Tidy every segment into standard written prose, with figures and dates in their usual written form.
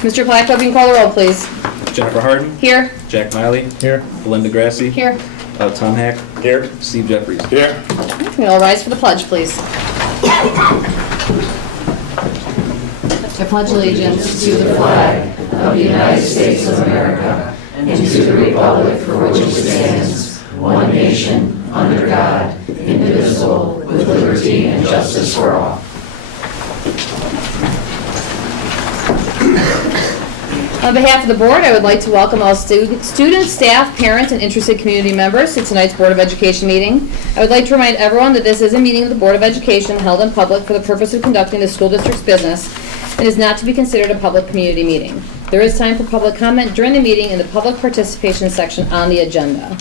Mr. Blackwell, you can call the roll, please. Jennifer Harden. Here. Jack Miley. Here. Belinda Grassi. Here. Tom Hack. Here. Steve Jeffries. Here. We all rise for the pledge, please. I pledge allegiance to the flag of the United States of America and to the republic for which it stands, one nation, under God, indivisible, with liberty and justice for all. On behalf of the board, I would like to welcome all students, staff, parents, and interested community members to tonight's Board of Education meeting. I would like to remind everyone that this is a meeting of the Board of Education held in public for the purpose of conducting the school district's business and is not to be considered a public community meeting. There is time for public comment during the meeting in the public participation section on the agenda.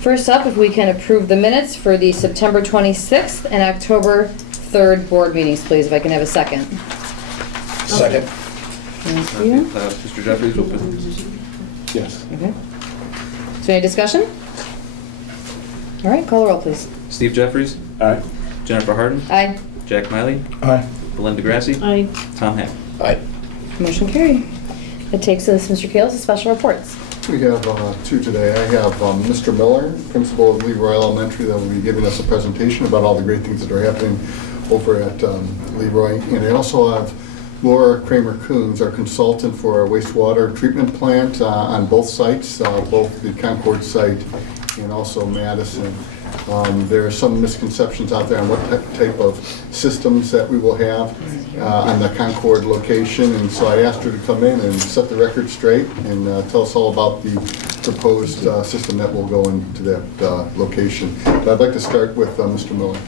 First up, if we can approve the minutes for the September 26th and October 3rd board meetings, please, if I can have a second. Second. Thank you. Mr. Jeffries will put. Yes. Okay. Is there any discussion? All right, call the roll, please. Steve Jeffries. Aye. Jennifer Harden. Aye. Jack Miley. Aye. Belinda Grassi. Aye. Tom Hack. Aye. Motion carried. It takes us, Mr. Kales, to special reports. We have two today. I have Mr. Miller, principal of Leroy Elementary, that will be giving us a presentation about all the great things that are happening over at Leroy. And I also have Laura Kramer-Coons, our consultant for our wastewater treatment plant on both sites, both the Concord site and also Madison. There are some misconceptions out there on what type of systems that we will have on the Concord location, and so I asked her to come in and set the record straight and tell us all about the proposed system that will go into that location. But I'd like to start with Mr. Miller.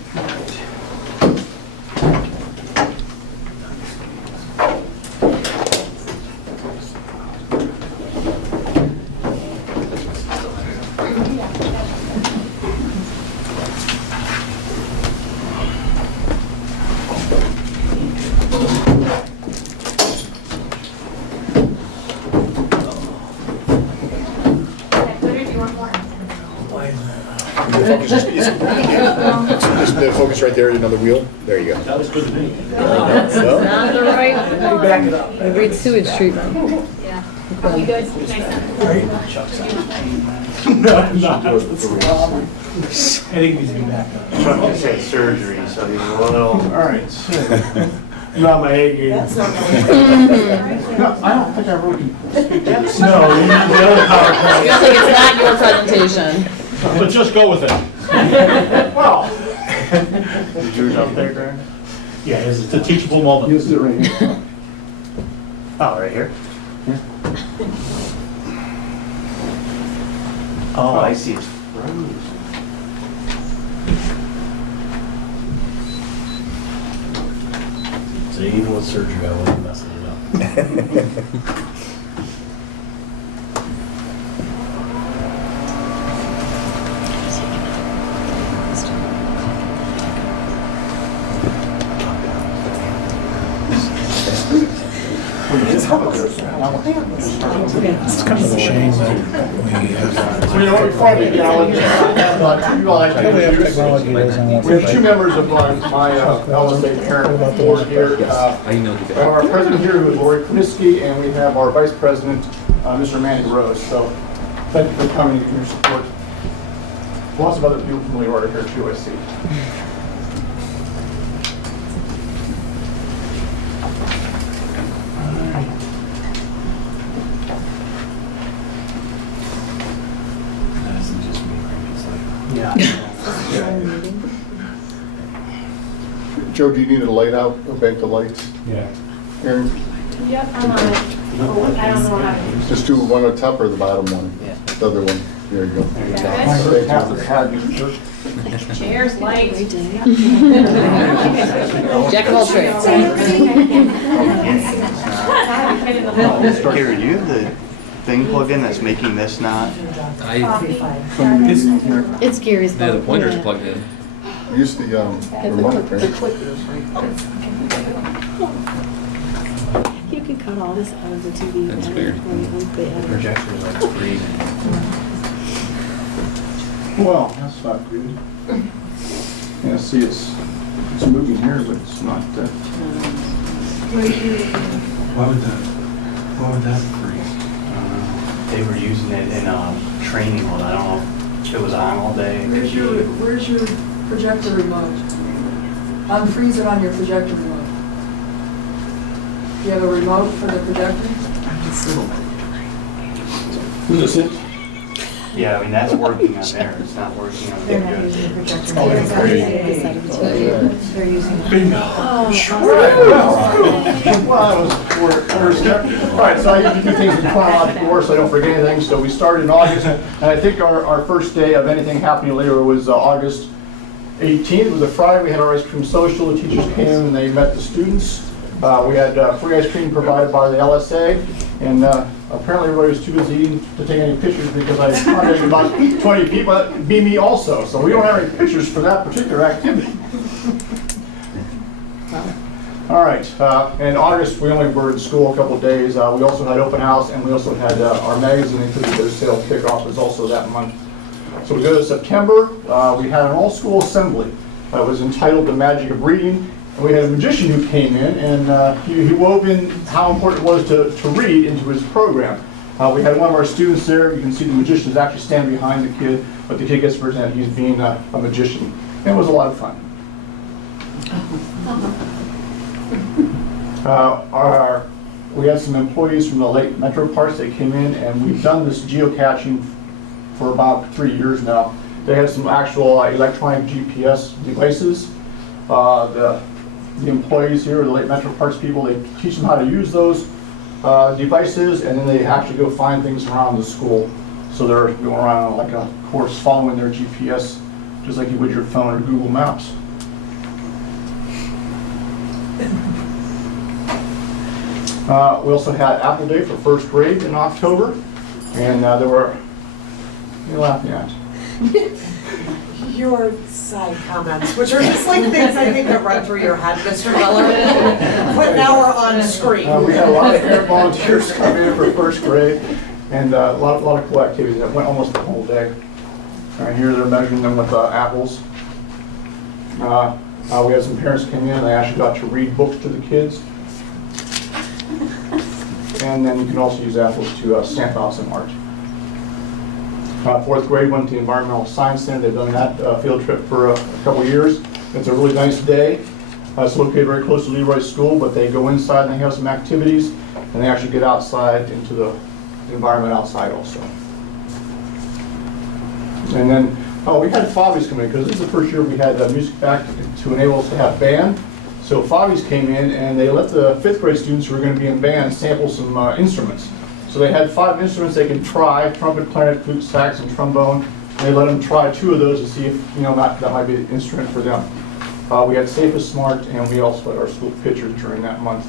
Just focus right there, another wheel. There you go. That was good to me. That's not the right one. Back it up. I read sewage treatment. Yeah. Are we good? Nice. No, that's the problem. I think he's gonna back up. I'm going to say surgery, so he's a little... All right, so, not my A game. That's not No, I don't think I wrote you. No, you need the other PowerPoint. Feels like it's not your presentation. But just go with it. Well. Is yours up there, Greg? Yeah, it's a teachable moment. Use it right here. Oh, right here? Oh, I see. It's frozen. So even with surgery, I wasn't messing it up. It's kind of a shame that we have. You know, before I begin, I'll let you all like to introduce. We have two members of my LSA parent board here. We have our president here, who is Lori Kuniski, and we have our vice president, Mr. Manny Rose. So thank you for coming and your support. Lots of other people from Leroy are here too, I see. Yeah. Joe, do you need a light out, a bank of lights? Yeah. Aaron, Yep, I'm on it. Oh, I don't know how to. just do one on top or the bottom one? Yeah. The other one. There you go. Chairs, lights. Jack of all trades. Gary, do you have the thing plugged in that's making this not? It's Gary's. Yeah, the pointer's plugged in. Use the remote, right? You can cut all this out of the TV. That's weird. Projector's like freezing. Well, that's not good. Yeah, see, it's moving here, but it's not. Why would that? What would that freeze? They were using it in training mode. I don't know if it was on all day. Where's your projector remote? Unfreeze it on your projector remote. Do you have a remote for the projector? Is this it? Yeah, I mean, that's working on there. It's not working on the They're not good. using the projector. Oh, They're great. They're using. Well, that was first step. All right, so I usually do things in chronological order so I don't forget anything. So we started in August, and I think our first day of anything happening later was August 18th. It was a Friday. We had our ice cream social. The teachers came and they met the students. We had free ice cream provided by the LSA, and apparently everybody was too busy eating to take any pictures because I contacted about 20 people, be me also. So we don't have any pictures for that particular activity. All right, in August, we only were in school a couple of days. We also had open house, and we also had our magazine included their sale kickoff was also that month. So we go to September, we had an all-school assembly that was entitled The Magic of Reading. And we had a magician who came in, and he wove in how important it was to read into his program. We had one of our students there. You can see the magician is actually standing behind the kid, but the kid gets presented. He's being a magician. And it was a lot of fun. We had some employees from the Lake Metro Parks. They came in, and we've done this geocaching for about 3 years now. They had some actual electronic GPS devices. The employees here, the Lake Metro Parks people, they teach them how to use those devices, and then they actually go find things around the school. So they're going around like a course following their GPS, just like you would your phone or Google Maps. We also had Apple Day for first grade in October, and there were, what are you laughing at? Your side comments, which are just like things I think that run through your head, Mr. Miller. But now we're on screen. We had a lot of parent volunteers come in for first grade, and a lot of cool activities that went almost the whole day. Right here they're measuring them with apples. We had some parents come in, they actually got to read books to the kids. And then you can also use apples to stamp out some art. Fourth grade went to the Environmental Science Center. They've done that field trip for a couple years. It's a really nice day. It's located very close to Leroy School, but they go inside and they have some activities, and they actually get outside into the environment outside also. And then, we had Fobbies come in, because this is the first year we had music back to enable us to have band. So Fobbies came in, and they let the fifth grade students who were going to be in band sample some instruments. So they had 5 instruments they could try: trumpet, clarinet, flute, sax, and trombone. And they let them try 2 of those to see if that might be an instrument for them. We had Safe as Smart, and we also had our school pictures during that month.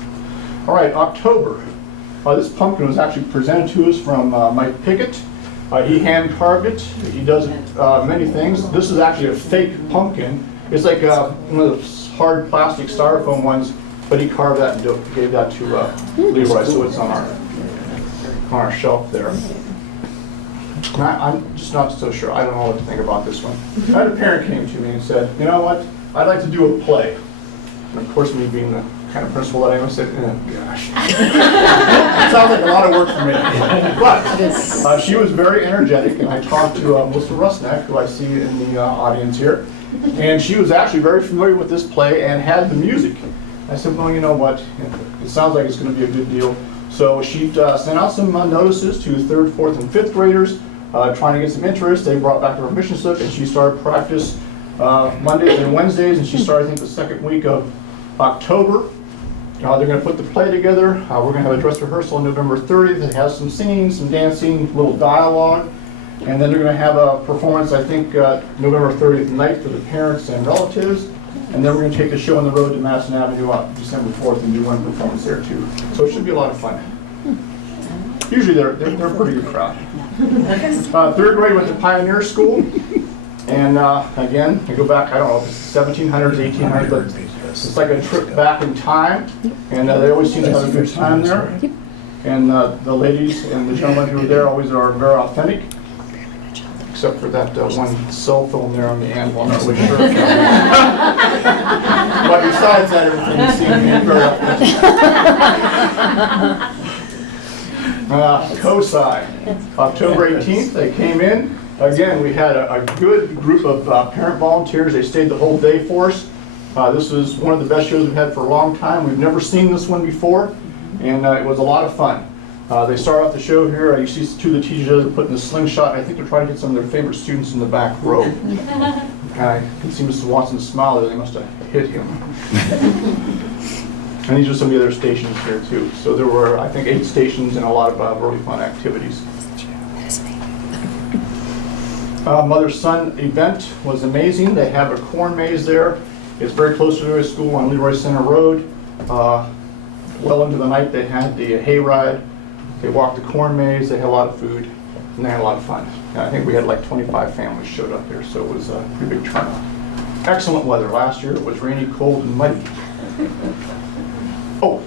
All right, October. This pumpkin was actually presented to us from Mike Pickett. He hand carved it. He does many things. This is actually a fake pumpkin. It's like one of those hard plastic styrofoam ones, but he carved that and gave that to Leroy, so it's on our shelf there. I'm just not so sure. I don't know what to think about this one. I had a parent came to me and said, you know what, I'd like to do a play. And of course, me being the kind of principal that I am, I said, oh gosh. It sounds like a lot of work for me. But she was very energetic, and I talked to Melissa Rusnak, who I see in the audience here, and she was actually very familiar with this play and had the music. I said, well, you know what, it sounds like it's going to be a good deal. So she sent out some notices to 3rd, 4th, and 5th graders, trying to get some interest. They brought back her permission slip, and she started practice Mondays and Wednesdays, and she started, I think, the 2nd week of October. They're going to put the play together. We're going to have a dress rehearsal on November 30th. It has some singing, some dancing, little dialogue, and then they're going to have a performance, I think, November 30th night for the parents and relatives. And then we're going to take the show on the road to Madison Avenue on December 4th and do one performance there too. So it should be a lot of fun. Usually they're a pretty good crowd. 3rd grade went to Pioneer School, and again, I go back, I don't know if it's 1700s, 1800s, but it's like a trip back in time, and they always seem to have a good time there. And the ladies and the gentlemen who are there always are very authentic. Except for that one cell phone there on the anvil, I'm not really sure. But besides that, everything seemed to be very authentic. COSI, October 18th, they came in. Again, we had a good group of parent volunteers. They stayed the whole day for us. This was one of the best shows we've had for a long time. We've never seen this one before, and it was a lot of fun. They start off the show here. You see two of the teachers putting the slingshot. I think they're trying to get some of their favorite students in the back row. I can see Mr. Watson smile there. They must have hit him. And these are some of the other stations here too. So there were, I think, 8 stations and a lot of really fun activities. Mother-son event was amazing. They have a corn maze there. It's very close to their school on Leroy Center Road. Well into the night they had the hay ride. They walked the corn maze. They had a lot of food, and they had a lot of fun. And I think we had like 25 families showed up here, so it was a pretty big turnout. Excellent weather. Last year it was rainy, cold, and muddy. Oh.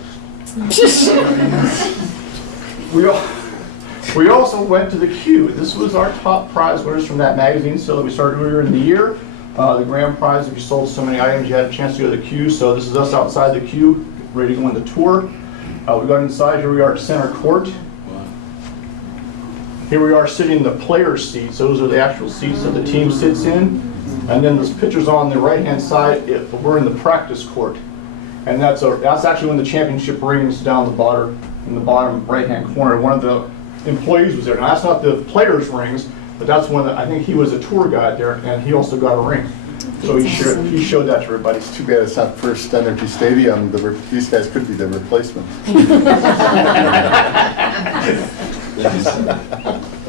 We also went to the Q. This was our top prize winners from that magazine sale that we started earlier in the year. The grand prize, if you sold so many items, you had a chance to go to the Q. So this is us outside the Q, ready to go on the tour. We got inside. Here we are at center court. Here we are sitting in the players' seats. Those are the actual seats that the team sits in. And then there's pictures on the right-hand side. We're in the practice court. And that's actually when the championship ring is down the bottom, in the bottom right-hand corner. One of the employees was there. Now that's not the players' rings, but that's one that I think he was a tour guide there, and he also got a ring. So he showed that to everybody. It's too bad it's not First Energy Stadium. These guys could be the replacement.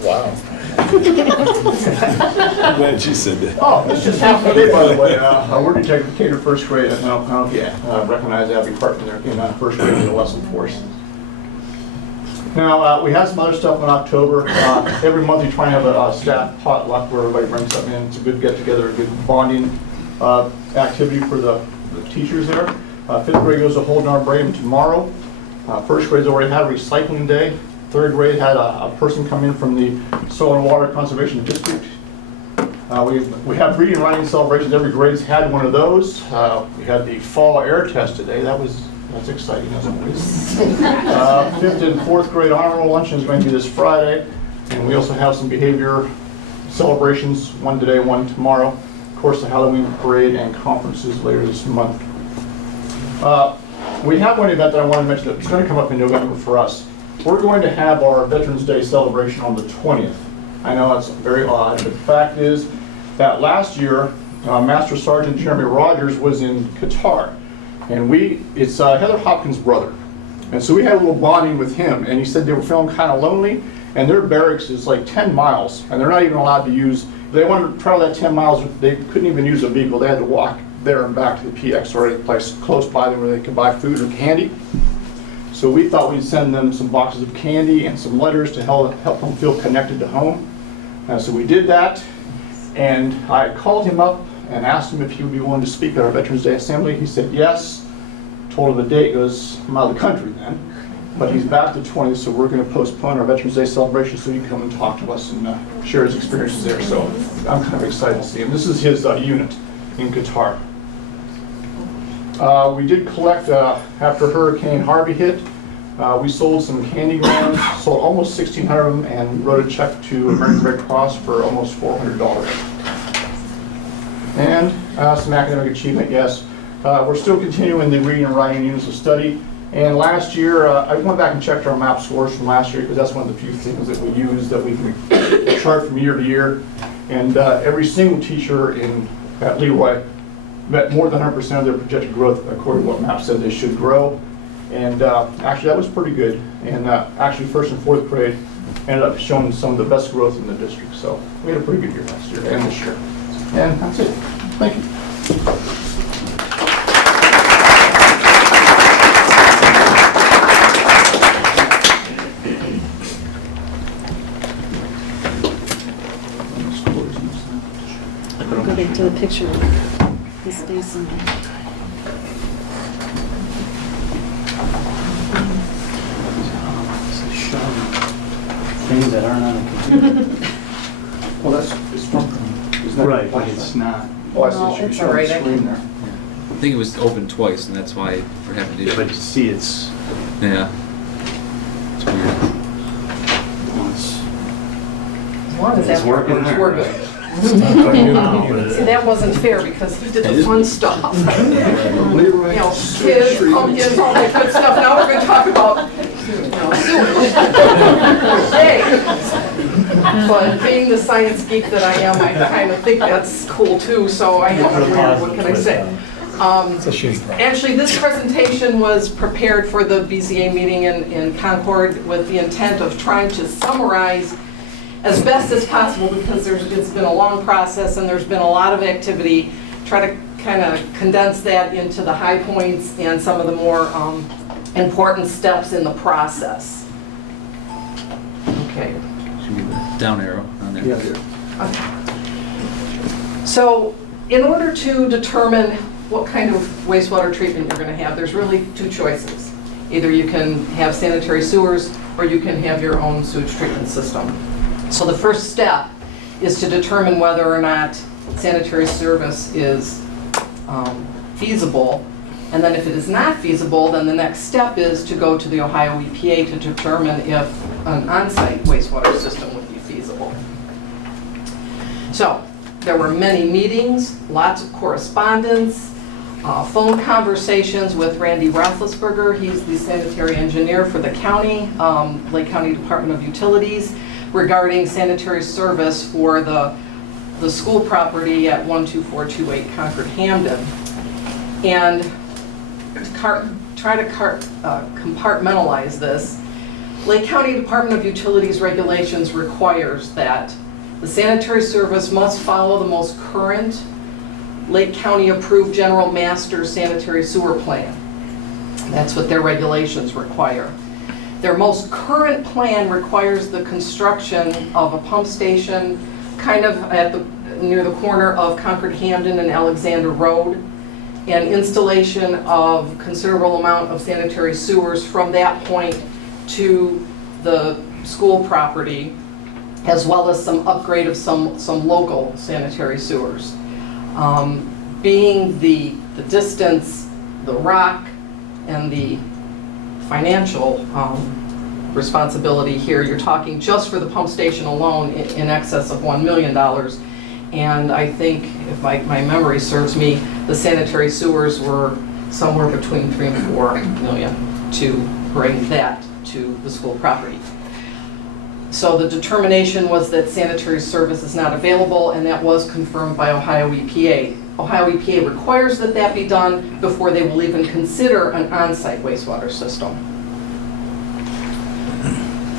Wow. Glad you said that. Oh, this just happened today, by the way. We're detective cater first grade. I don't know if you recognize Abby Parkman there in first grade in the lesson for us. Now, we had some other stuff in October. Every month we try and have a staff potluck where everybody brings something in. It's a good get-together, a good bonding activity for the teachers there. 5th grade goes to Hold in Arboretum tomorrow. 1st grade's already had a recycling day. 3rd grade had a person come in from the Soil and Water Conservation District. We have reading and writing celebrations. Every grade's had one of those. We had the fall air test today. That's exciting, as always. 5th and 4th grade honor roll luncheon is going to be this Friday. And we also have some behavior celebrations, one today, one tomorrow. Of course, the Halloween parade and conferences later this month. We have one event that I want to mention that's going to come up in November for us. We're going to have our Veterans Day celebration on the 20th. I know that's very odd, but the fact is that last year, Master Sergeant Jeremy Rogers was in Qatar. And it's Heather Hopkins' brother. And so we had a little bonding with him, and he said they were feeling kind of lonely, and their barracks is like 10 miles, and they're not even allowed to use, if they wanted to travel that 10 miles, they couldn't even use a vehicle. They had to walk there and back to the PX or a place close by them where they could buy food or candy. So we thought we'd send them some boxes of candy and some letters to help them feel connected to home. So we did that, and I called him up and asked him if he would be willing to speak at our Veterans Day Assembly. He said yes. Told him the date goes, I'm out of the country then. But he's back the 20th, so we're going to postpone our Veterans Day celebration so he can come and talk to us and share his experiences there. So I'm kind of excited to see him. This is his unit in Qatar. We did collect, after Hurricane Harvey hit, we sold some candy grams, sold almost 1,600 of them, and wrote a check to American Red Cross for almost $400. And some academic achievement, yes. We're still continuing the reading and writing units of study. And last year, I went back and checked our MAP scores from last year because that's one of the few things that we use that we can chart from year to year. And every single teacher at Leroy met more than 100% of their projected growth according to what MAP said they should grow. And actually that was pretty good. And actually 1st and 4th grade ended up showing some of the best growth in the district. So we had a pretty good year last year and this year. And that's it. Thank you. Go back to the picture. This face on it. Things that aren't on a computer. Well, it's from, isn't that Right, but it's not. Oh, I see. No, She it's showed all right, the I screen can- there. I think it was open twice, and that's why we're having Yeah, but you issues. see, it's, Yeah. It's weird. long as It's that working works, hard. we're good. See, that wasn't fair because he did the fun stuff. You know, kids, pumpkins, all that good stuff. Now we're gonna talk about, sewage. Hey. But being the science geek that I am, I kind of think that's cool too, so I have a weird, what can I say? Actually, this presentation was prepared for the BZA meeting in Concord with the intent of trying to summarize as best as possible, because it's been a long process and there's been a lot of activity, try to kind of condense that into the high points and some of the more important steps in the process. Okay. Should be the down arrow on there. So in order to determine what kind of wastewater treatment you're going to have, there's really two choices. Either you can have sanitary sewers or you can have your own sewage treatment system. So the first step is to determine whether or not sanitary service is feasible. And then if it is not feasible, then the next step is to go to the Ohio EPA to determine if an on-site wastewater system would be feasible. So there were many meetings, lots of correspondence, phone conversations with Randy Roethlisberger. He's the sanitary engineer for the county, Lake County Department of Utilities, regarding sanitary service for the school property at 12428 Concord Hamden. And to try to compartmentalize this, Lake County Department of Utilities regulations requires that the sanitary service must follow the most current Lake County approved general master sanitary sewer plan. That's what their regulations require. Their most current plan requires the construction of a pump station kind of near the corner of Concord Hamden and Alexander Road, and installation of considerable amount of sanitary sewers from that point to the school property, as well as some upgrade of some local sanitary sewers. Being the distance, the rock, and the financial responsibility here, you're talking just for the pump station alone in excess of $1 million. And I think, if my memory serves me, the sanitary sewers were somewhere between 3 and 4 million to bring that to the school property. So the determination was that sanitary service is not available, and that was confirmed by Ohio EPA. Ohio EPA requires that that be done before they will even consider an on-site wastewater system.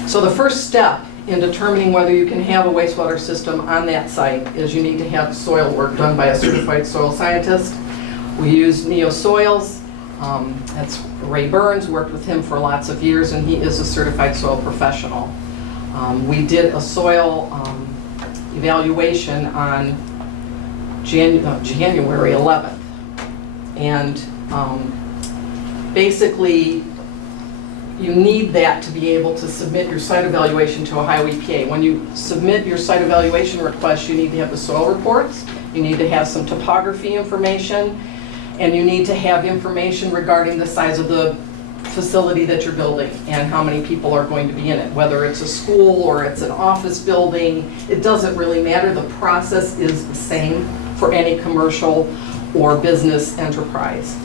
So the first step in determining whether you can have a wastewater system on that site is you need to have soil work done by a certified soil scientist. We use Neosoils. That's Ray Burns, worked with him for lots of years, and he is a certified soil professional. We did a soil evaluation on January 11th. And basically, you need that to be able to submit your site evaluation to Ohio EPA. When you submit your site evaluation request, you need to have the soil reports, you need to have some topography information, and you need to have information regarding the size of the facility that you're building and how many people are going to be in it. Whether it's a school or it's an office building, it doesn't really matter. The process is the same for any commercial or business enterprise.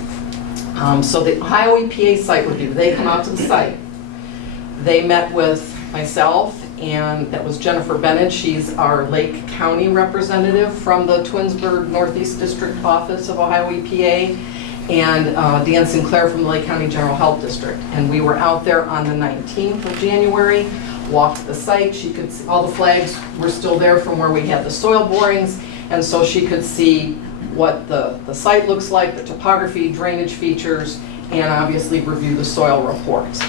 So the Ohio EPA site review, they come out to the site. They met with myself, and that was Jennifer Bennett. She's our Lake County representative from the Twinsburg Northeast District Office of Ohio EPA, and Dan Sinclair from the Lake County General Health District. And we were out there on the 19th of January, walked the site. She could see, all the flags were still there from where we had the soil borings, and so she could see what the site looks like, the topography, drainage features, and obviously review the soil reports.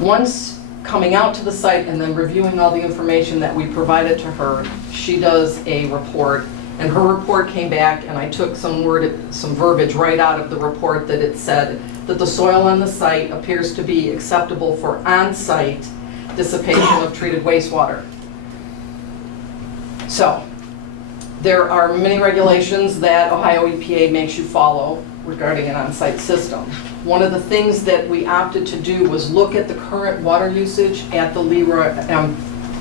Once coming out to the site and then reviewing all the information that we provided to her, she does a report, and her report came back, and I took some verbiage right out of the report that it said that the soil on the site appears to be acceptable for on-site dissipation of treated wastewater. So, there are many regulations that Ohio EPA makes you follow regarding an on-site system. One of the things that we opted to do was look at the current water usage at the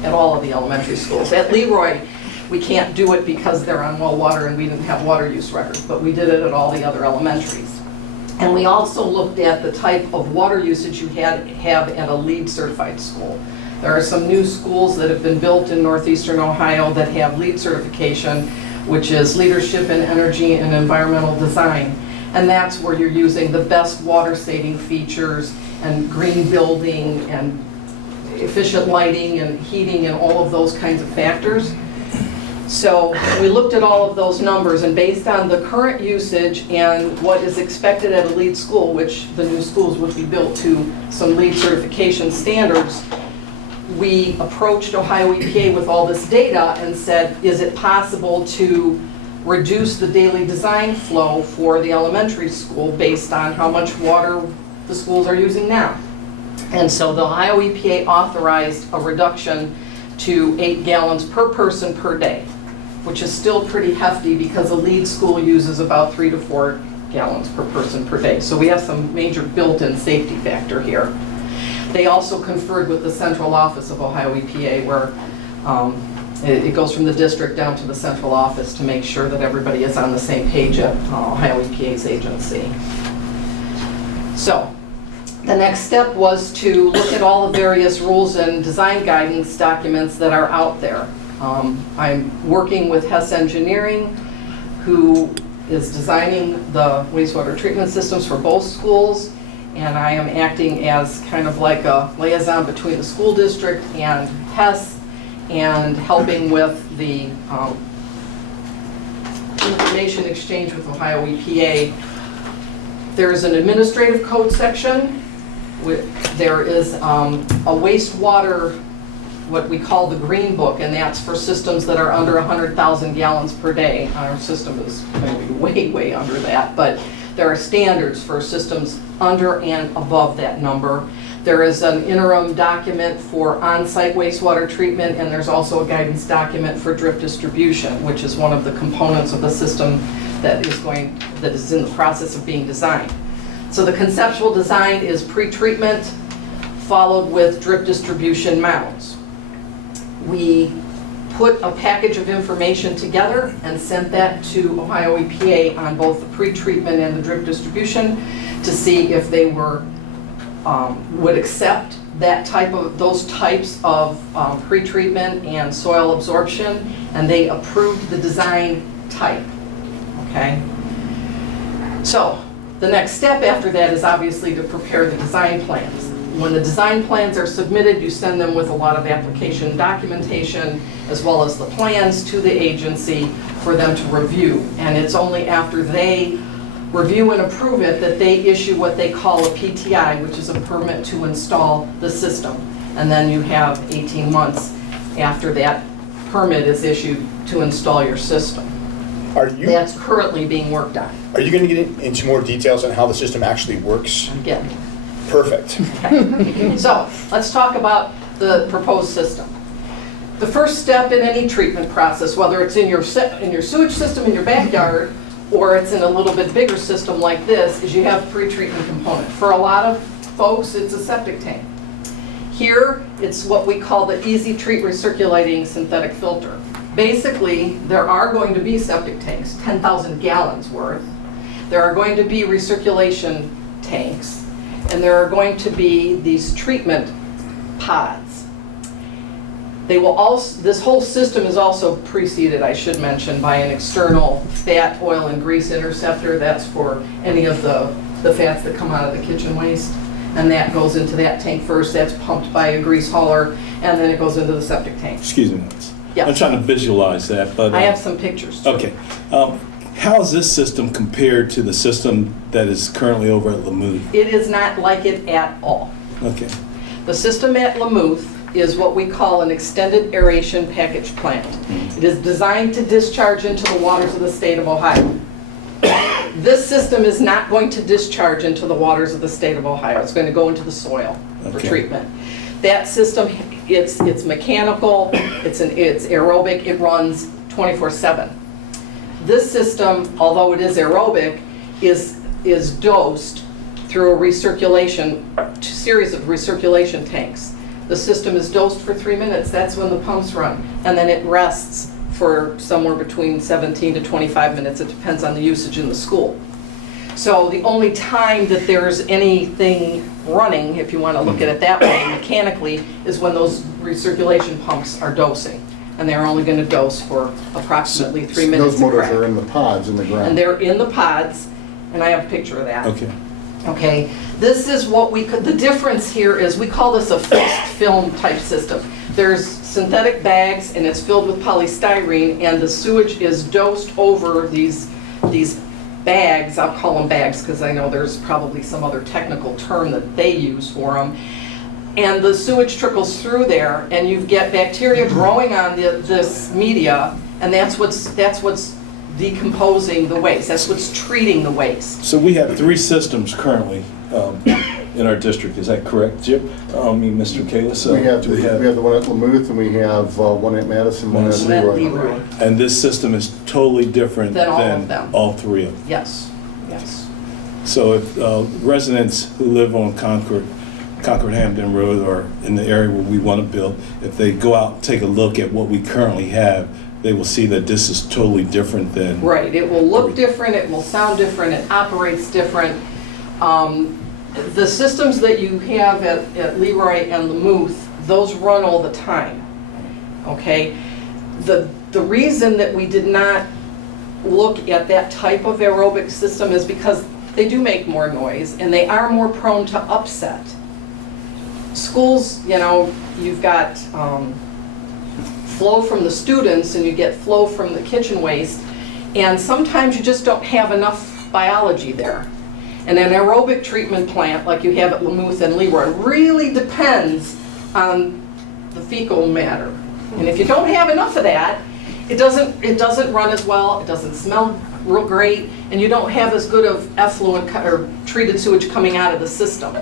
at all of the elementary schools. At Leroy, we can't do it because they're on well water and we didn't have water use records, but we did it at all the other elementaries. And we also looked at the type of water usage you have at a LEED certified school. There are some new schools that have been built in northeastern Ohio that have LEED certification, which is Leadership in Energy and Environmental Design. And that's where you're using the best water saving features and green building and efficient lighting and heating and all of those kinds of factors. So we looked at all of those numbers, and based on the current usage and what is expected at a LEED school, which the new schools would be built to some LEED certification standards, we approached Ohio EPA with all this data and said, is it possible to reduce the daily design flow for the elementary school based on how much water the schools are using now? And so the Ohio EPA authorized a reduction to 8 gallons per person per day, which is still pretty hefty because a LEED school uses about 3 to 4 gallons per person per day. So we have some major built-in safety factor here. They also conferred with the central office of Ohio EPA, where it goes from the district down to the central office to make sure that everybody is on the same page at Ohio EPA's agency. So the next step was to look at all the various rules and design guidance documents that are out there. I'm working with Hess Engineering, who is designing the wastewater treatment systems for both schools, and I am acting as kind of like a liaison between the school district and Hess, and helping with the information exchange with Ohio EPA. There's an administrative code section. There is a wastewater, what we call the green book, and that's for systems that are under 100,000 gallons per day. Our system is going to be way, way under that, but there are standards for systems under and above that number. There is an interim document for on-site wastewater treatment, and there's also a guidance document for drip distribution, which is one of the components of the system that is in the process of being designed. So the conceptual design is pre-treatment followed with drip distribution mounds. We put a package of information together and sent that to Ohio EPA on both the pre-treatment and the drip distribution to see if they would accept those types of pre-treatment and soil absorption, and they approved the design type. Okay. So the next step after that is obviously to prepare the design plans. When the design plans are submitted, you send them with a lot of application documentation as well as the plans to the agency for them to review. And it's only after they review and approve it that they issue what they call a PTI, which is a permit to install the system. And then you have 18 months after that permit is issued to install your system. That's currently being worked on. Are you going to get into more details on how the system actually works? Again. Perfect. Okay. So let's talk about the proposed system. The first step in any treatment process, whether it's in your sewage system in your backyard or it's in a little bit bigger system like this, is you have a pre-treatment component. For a lot of folks, it's a septic tank. Here, it's what we call the Easy Treat Recirculating Synthetic Filter. Basically, there are going to be septic tanks, 10,000 gallons worth. There are going to be recirculation tanks, and there are going to be these treatment pods. They will also, this whole system is also preceded, I should mention, by an external fat, oil, and grease interceptor. That's for any of the fats that come out of the kitchen waste. And that goes into that tank first. That's pumped by a grease hauler, and then it goes into the septic tank. Excuse me. Yeah. I'm trying to visualize that, but I have some pictures too. Okay. How is this system compared to the system that is currently over at Lamouth? It is not like it at all. Okay. The system at Lamouth is what we call an extended aeration package plant. It is designed to discharge into the waters of the state of Ohio. This system is not going to discharge into the waters of the state of Ohio. It's going to go into the soil for treatment. That system, it's mechanical, it's aerobic, it runs 24/7. This system, although it is aerobic, is dosed through a series of recirculation tanks. The system is dosed for 3 minutes, that's when the pumps run. And then it rests for somewhere between 17 to 25 minutes. It depends on the usage in the school. So the only time that there's anything running, if you want to look at it that way mechanically, is when those recirculation pumps are dosing. And they're only going to dose for approximately 3 minutes. Those motors a are crack. in the pods in the ground. And they're in the pods, and I have a picture of that. Okay. Okay, this is what we could, the difference here is we call this a fixed film type system. There's synthetic bags and it's filled with polystyrene and the sewage is dosed over these bags. I'll call them bags because I know there's probably some other technical term that they use for them. And the sewage trickles through there and you get bacteria growing on this media, and that's what's decomposing the waste. That's what's treating the waste. So we have 3 systems currently in our district. Is that correct, Jim? Mr. Kalis? We have the one at Lamouth, and we have one at Madison, one at Leroy. And this system is totally different Than all of than them. all 3 of them. Yes, yes. So if residents who live on Concord Hampton Road or in the area where we want to build, if they go out and take a look at what we currently have, they will see that this is totally different than... Right, it will look different, it will sound different, it operates different. The systems that you have at Leroy and Lamouth, those run all the time, okay? The reason that we did not look at that type of aerobic system is because they do make more noise and they are more prone to upset. Schools, you know, you've got flow from the students and you get flow from the kitchen waste, and sometimes you just don't have enough biology there. And an aerobic treatment plant like you have at Lamouth and Leroy really depends on the fecal matter. And if you don't have enough of that, it doesn't run as well, it doesn't smell real great, and you don't have as good of effluent or treated sewage coming out of the system.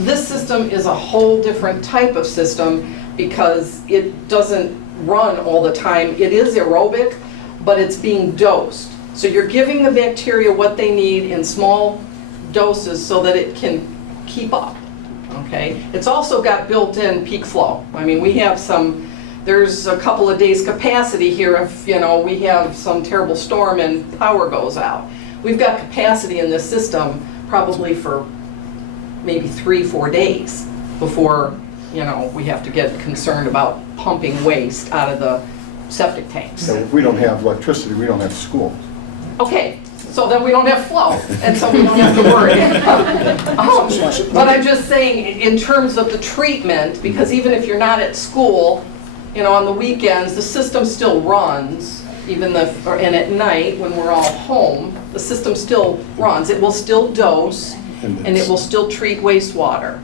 This system is a whole different type of system because it doesn't run all the time. It is aerobic, but it's being dosed. So you're giving the bacteria what they need in small doses so that it can keep up, okay? It's also got built-in peak flow. I mean, we have there's a couple of days capacity here if, you know, we have some terrible storm and power goes out. We've got capacity in this system probably for maybe 3-4 days before, you know, we have to get concerned about pumping waste out of the septic tanks. So if we don't have electricity, we don't have school. Okay, so then we don't have flow, and so we don't have to worry. But I'm just saying, in terms of the treatment, because even if you're not at school, you know, on the weekends, the system still runs, and at night, when we're all home, the system still runs. It will still dose, and it will still treat wastewater,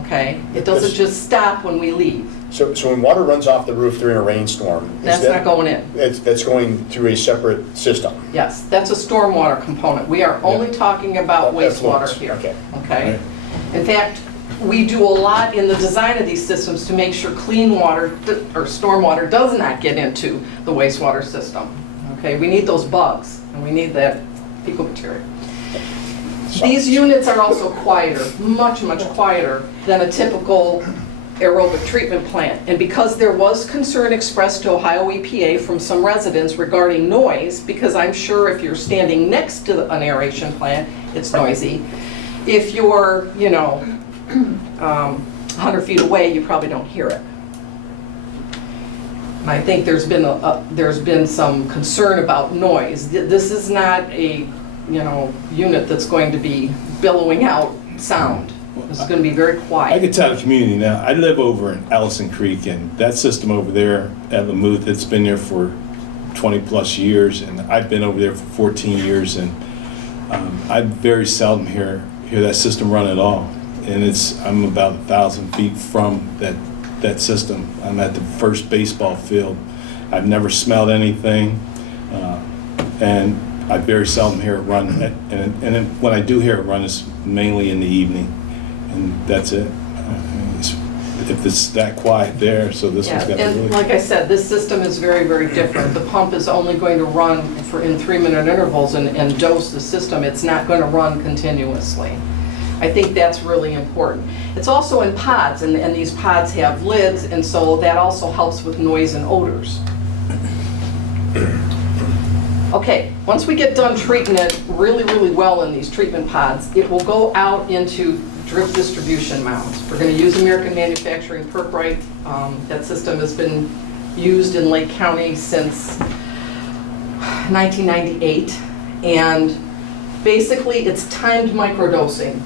okay? It doesn't just stop when we leave. So when water runs off the roof during a rainstorm, That's not going in. That's going through a separate system. Yes, that's a stormwater component. We are only talking about wastewater Effluents. here. Okay. Okay? In fact, we do a lot in the design of these systems to make sure clean water or stormwater does not get into the wastewater system. Okay, we need those bugs and we need that fecal material. These units are also quieter, much, much quieter than a typical aerobic treatment plant. And because there was concern expressed to Ohio EPA from some residents regarding noise, because I'm sure if you're standing next to an aeration plant, it's noisy. If you're, you know, 100 feet away, you probably don't hear it. And I think there's been some concern about noise. This is not a, you know, unit that's going to be billowing out sound. This is going to be very quiet. I can tell the community now, I live over in Allison Creek, and that system over there at Lamouth, it's been there for 20 plus years, and I've been over there for 14 years, and I very seldom hear that system run at all. And I'm about 1,000 feet from that system. I'm at the first baseball field. I've never smelled anything, and I very seldom hear it run. And then when I do hear it run, it's mainly in the evening, and that's it. If it's that quiet there, so this one's got to and really... like I said, this system is very, very different. The pump is only going to run in 3-minute intervals and dose the system. It's not going to run continuously. I think that's really important. It's also in pods, and these pods have lids, and so that also helps with noise and odors. Okay, once we get done treating it really, really well in these treatment pods, it will go out into drip distribution mounds. We're going to use American Manufacturing Perkrite. That system has been used in Lake County since 1998, and basically it's timed microdosing.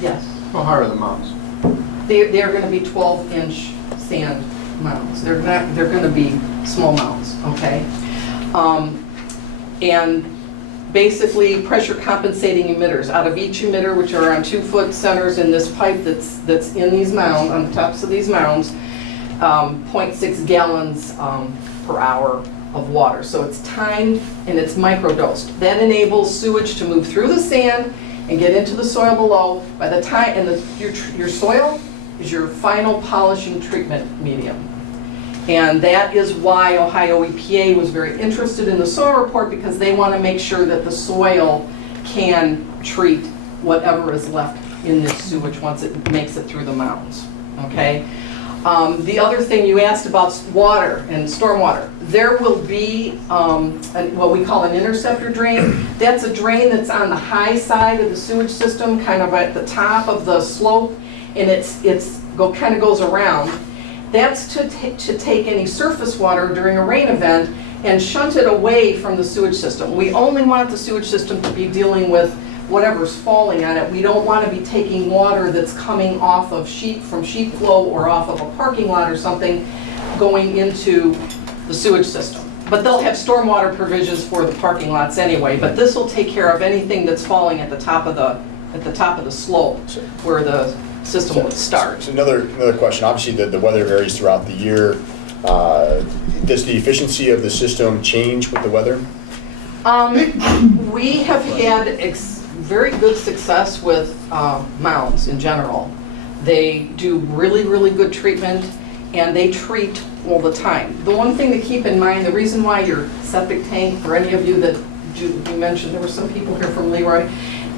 Yes? How high are the mounds? They're going to be 12-inch sand mounds. They're going to be small mounds, okay? And basically pressure compensating emitters. Out of each emitter, which are on 2-foot centers in this pipe that's in these mounds, on the tops of these mounds, 0.6 gallons per hour of water. So it's timed and it's microdosed. That enables sewage to move through the sand and get into the soil below. By the time, and your soil is your final polishing treatment medium. And that is why Ohio EPA was very interested in the soil report, because they want to make sure that the soil can treat whatever is left in this sewage once it makes it through the mounds, okay? The other thing you asked about water and stormwater. There will be what we call an interceptor drain. That's a drain that's on the high side of the sewage system, kind of at the top of the slope, and kind of goes around. That's to take any surface water during a rain event and shunt it away from the sewage system. We only want the sewage system to be dealing with whatever's falling on it. We don't want to be taking water that's coming off of from sheet flow or off of a parking lot or something going into the sewage system. But they'll have stormwater provisions for the parking lots anyway, but this will take care of anything that's falling at the top of the slope where the system would start. So another question. Obviously, the weather varies throughout the year. Does the efficiency of the system change with the weather? We have had very good success with mounds in general. They do really, really good treatment, and they treat all the time. The one thing to keep in mind, the reason why your septic tank, for any of you that you mentioned, there were some people here from Leroy,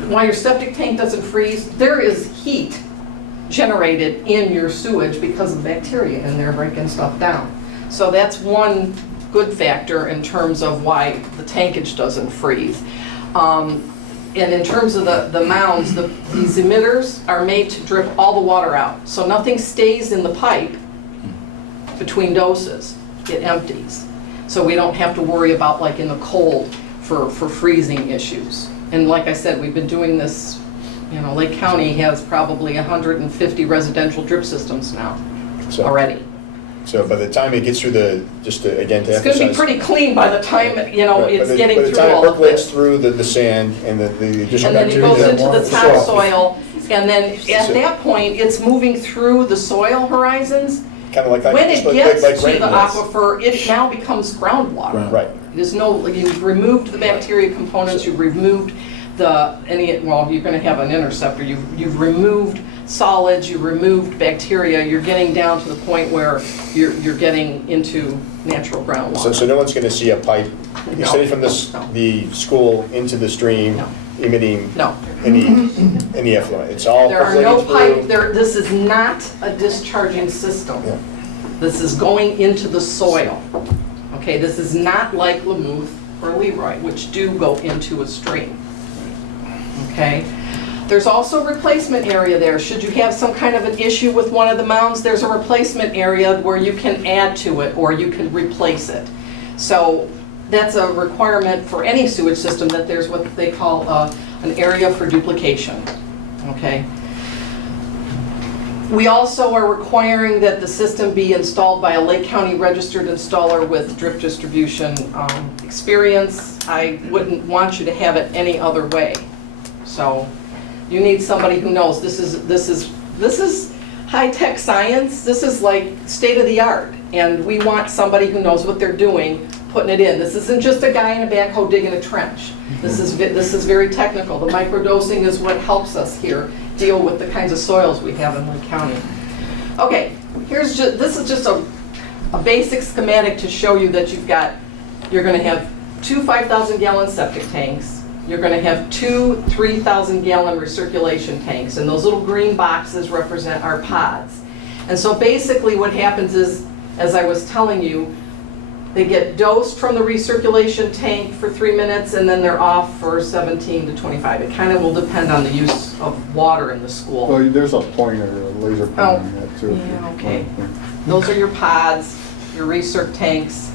why your septic tank doesn't freeze, there is heat generated in your sewage because of bacteria in there breaking stuff down. So that's one good factor in terms of why the tankage doesn't freeze. And in terms of the mounds, these emitters are made to drip all the water out. So nothing stays in the pipe between doses. It empties. So we don't have to worry about, like in the cold, for freezing issues. And like I said, we've been doing this, Lake County has probably 150 residential drip systems now already. So by the time it gets through it's going to be pretty clean by the time, it's getting through all of this. By the time it percolates through the sand and the additional and then it goes into the topsoil, and then at So- that point, it's moving through the soil horizons. kind of like When it gets to rain the nets. aquifer, it now becomes groundwater. Right. There's you've removed the bacteria components, you've removed you're going to have an interceptor. You've removed solids, you've removed bacteria. You're getting down to the point where you're getting into natural groundwater. So no one's going to see a pipe No. extending from No. the school into the stream No. emitting No. any effluent. It's all There are no percolating through. pipe, this is not a discharging system. Yeah. This is going into the soil. Okay, this is not like Lamouth or Leroy, which do go into a stream. Okay? There's also a replacement area there. Should you have some kind of an issue with one of the mounds, there's a replacement area where you can add to it or you can replace it. So that's a requirement for any sewage system, that there's what they call an area for duplication. Okay? We also are requiring that the system be installed by a Lake County registered installer with drip distribution experience. I wouldn't want you to have it any other way. So you need somebody who knows. This is high-tech science. This is like state of the art, and we want somebody who knows what they're doing putting it in. This isn't just a guy in a backhoe digging a trench. This is very technical. The microdosing is what helps us here deal with the kinds of soils we have in Lake County. Okay, this is just a basic schematic to show you that you're going to have two 5,000 gallon septic tanks. you're going to have two 3,000 gallon recirculation tanks, and those little green boxes represent our pods. And so basically what happens is, as I was telling you, they get dosed from the recirculation tank for 3 minutes, and then they're off for 17 to 25. It kind of will depend on the use of water in the school. Well, there's a pointer, a laser pointer on that too. Yeah, okay. Those are your pods, your recirc tanks.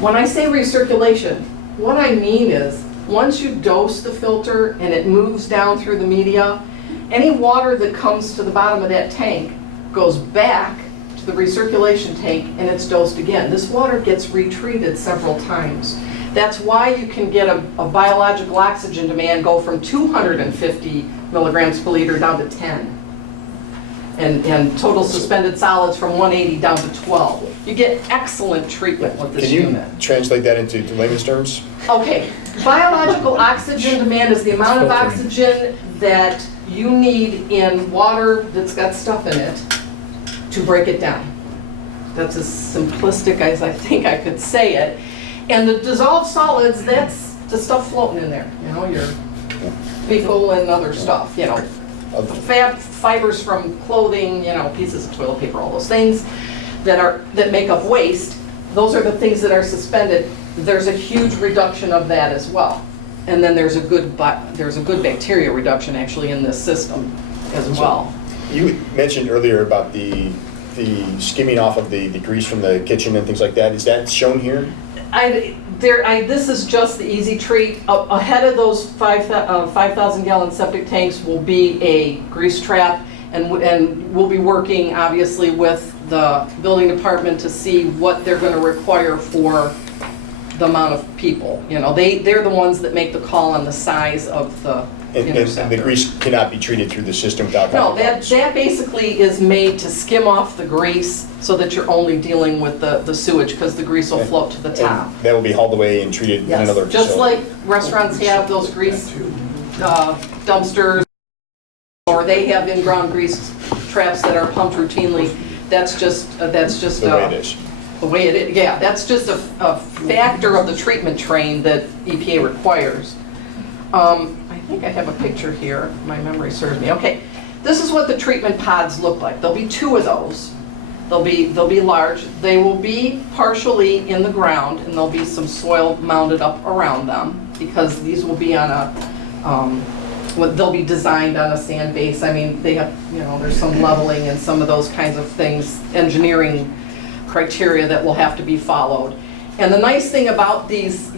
When I say recirculation, what I mean is, once you dose the filter and it moves down through the media, any water that comes to the bottom of that tank goes back to the recirculation tank and it's dosed again. This water gets retreated several times. That's why you can get a biological oxygen demand go from 250 milligrams per liter down to 10. And total suspended solids from 180 down to 12. You get excellent treatment with this unit. Can you translate that into layman's terms? Okay, biological oxygen demand is the amount of oxygen that you need in water that's got stuff in it to break it down. That's as simplistic as I think I could say it. And the dissolved solids, that's the stuff floating in there, you know, your fecal and other stuff, you know. Fibers from clothing, you know, pieces of toilet paper, all those things that make up waste. Those are the things that are suspended. There's a huge reduction of that as well. And then there's a good bacteria reduction actually in this system as well. You mentioned earlier about the skimming off of the grease from the kitchen and things like that. Is that shown here? This is just the easy treat. Ahead of those 5,000 gallon septic tanks will be a grease trap, and we'll be working obviously with the building department to see what they're going to require for the amount of people. You know, they're the ones that make the call on the size of the interceptor. And the grease cannot be treated through the system without... No, that basically is made to skim off the grease so that you're only dealing with the sewage, because the grease will float to the top. And that will be hauled away and treated in another facility. Just like restaurants have those grease dumpsters, or they have in-ground grease traps that are pumped routinely. That's just the way it is. The way it is, yeah. That's just a factor of the treatment train that EPA requires. I think I have a picture here. My memory serves me. Okay, this is what the treatment pods look like. There'll be two of those. They'll be large. They will be partially in the ground, and there'll be some soil mounded up around them, because these will be on they'll be designed on a sand base. I mean, they have, you know, there's some leveling and some of those kinds of things, engineering criteria that will have to be followed. And the nice thing about these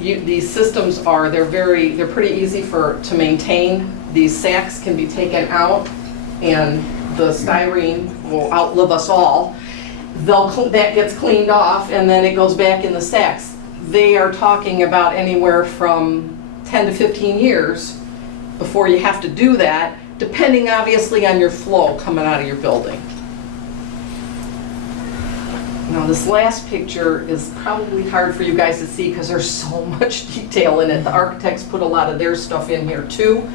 systems are they're pretty easy to maintain. These sacks can be taken out, and the styrene will outlive us all. That gets cleaned off, and then it goes back in the sacks. They are talking about anywhere from 10 to 15 years before you have to do that, depending obviously on your flow coming out of your building. Now, this last picture is probably hard for you guys to see because there's so much detail in it. The architects put a lot of their stuff in here too.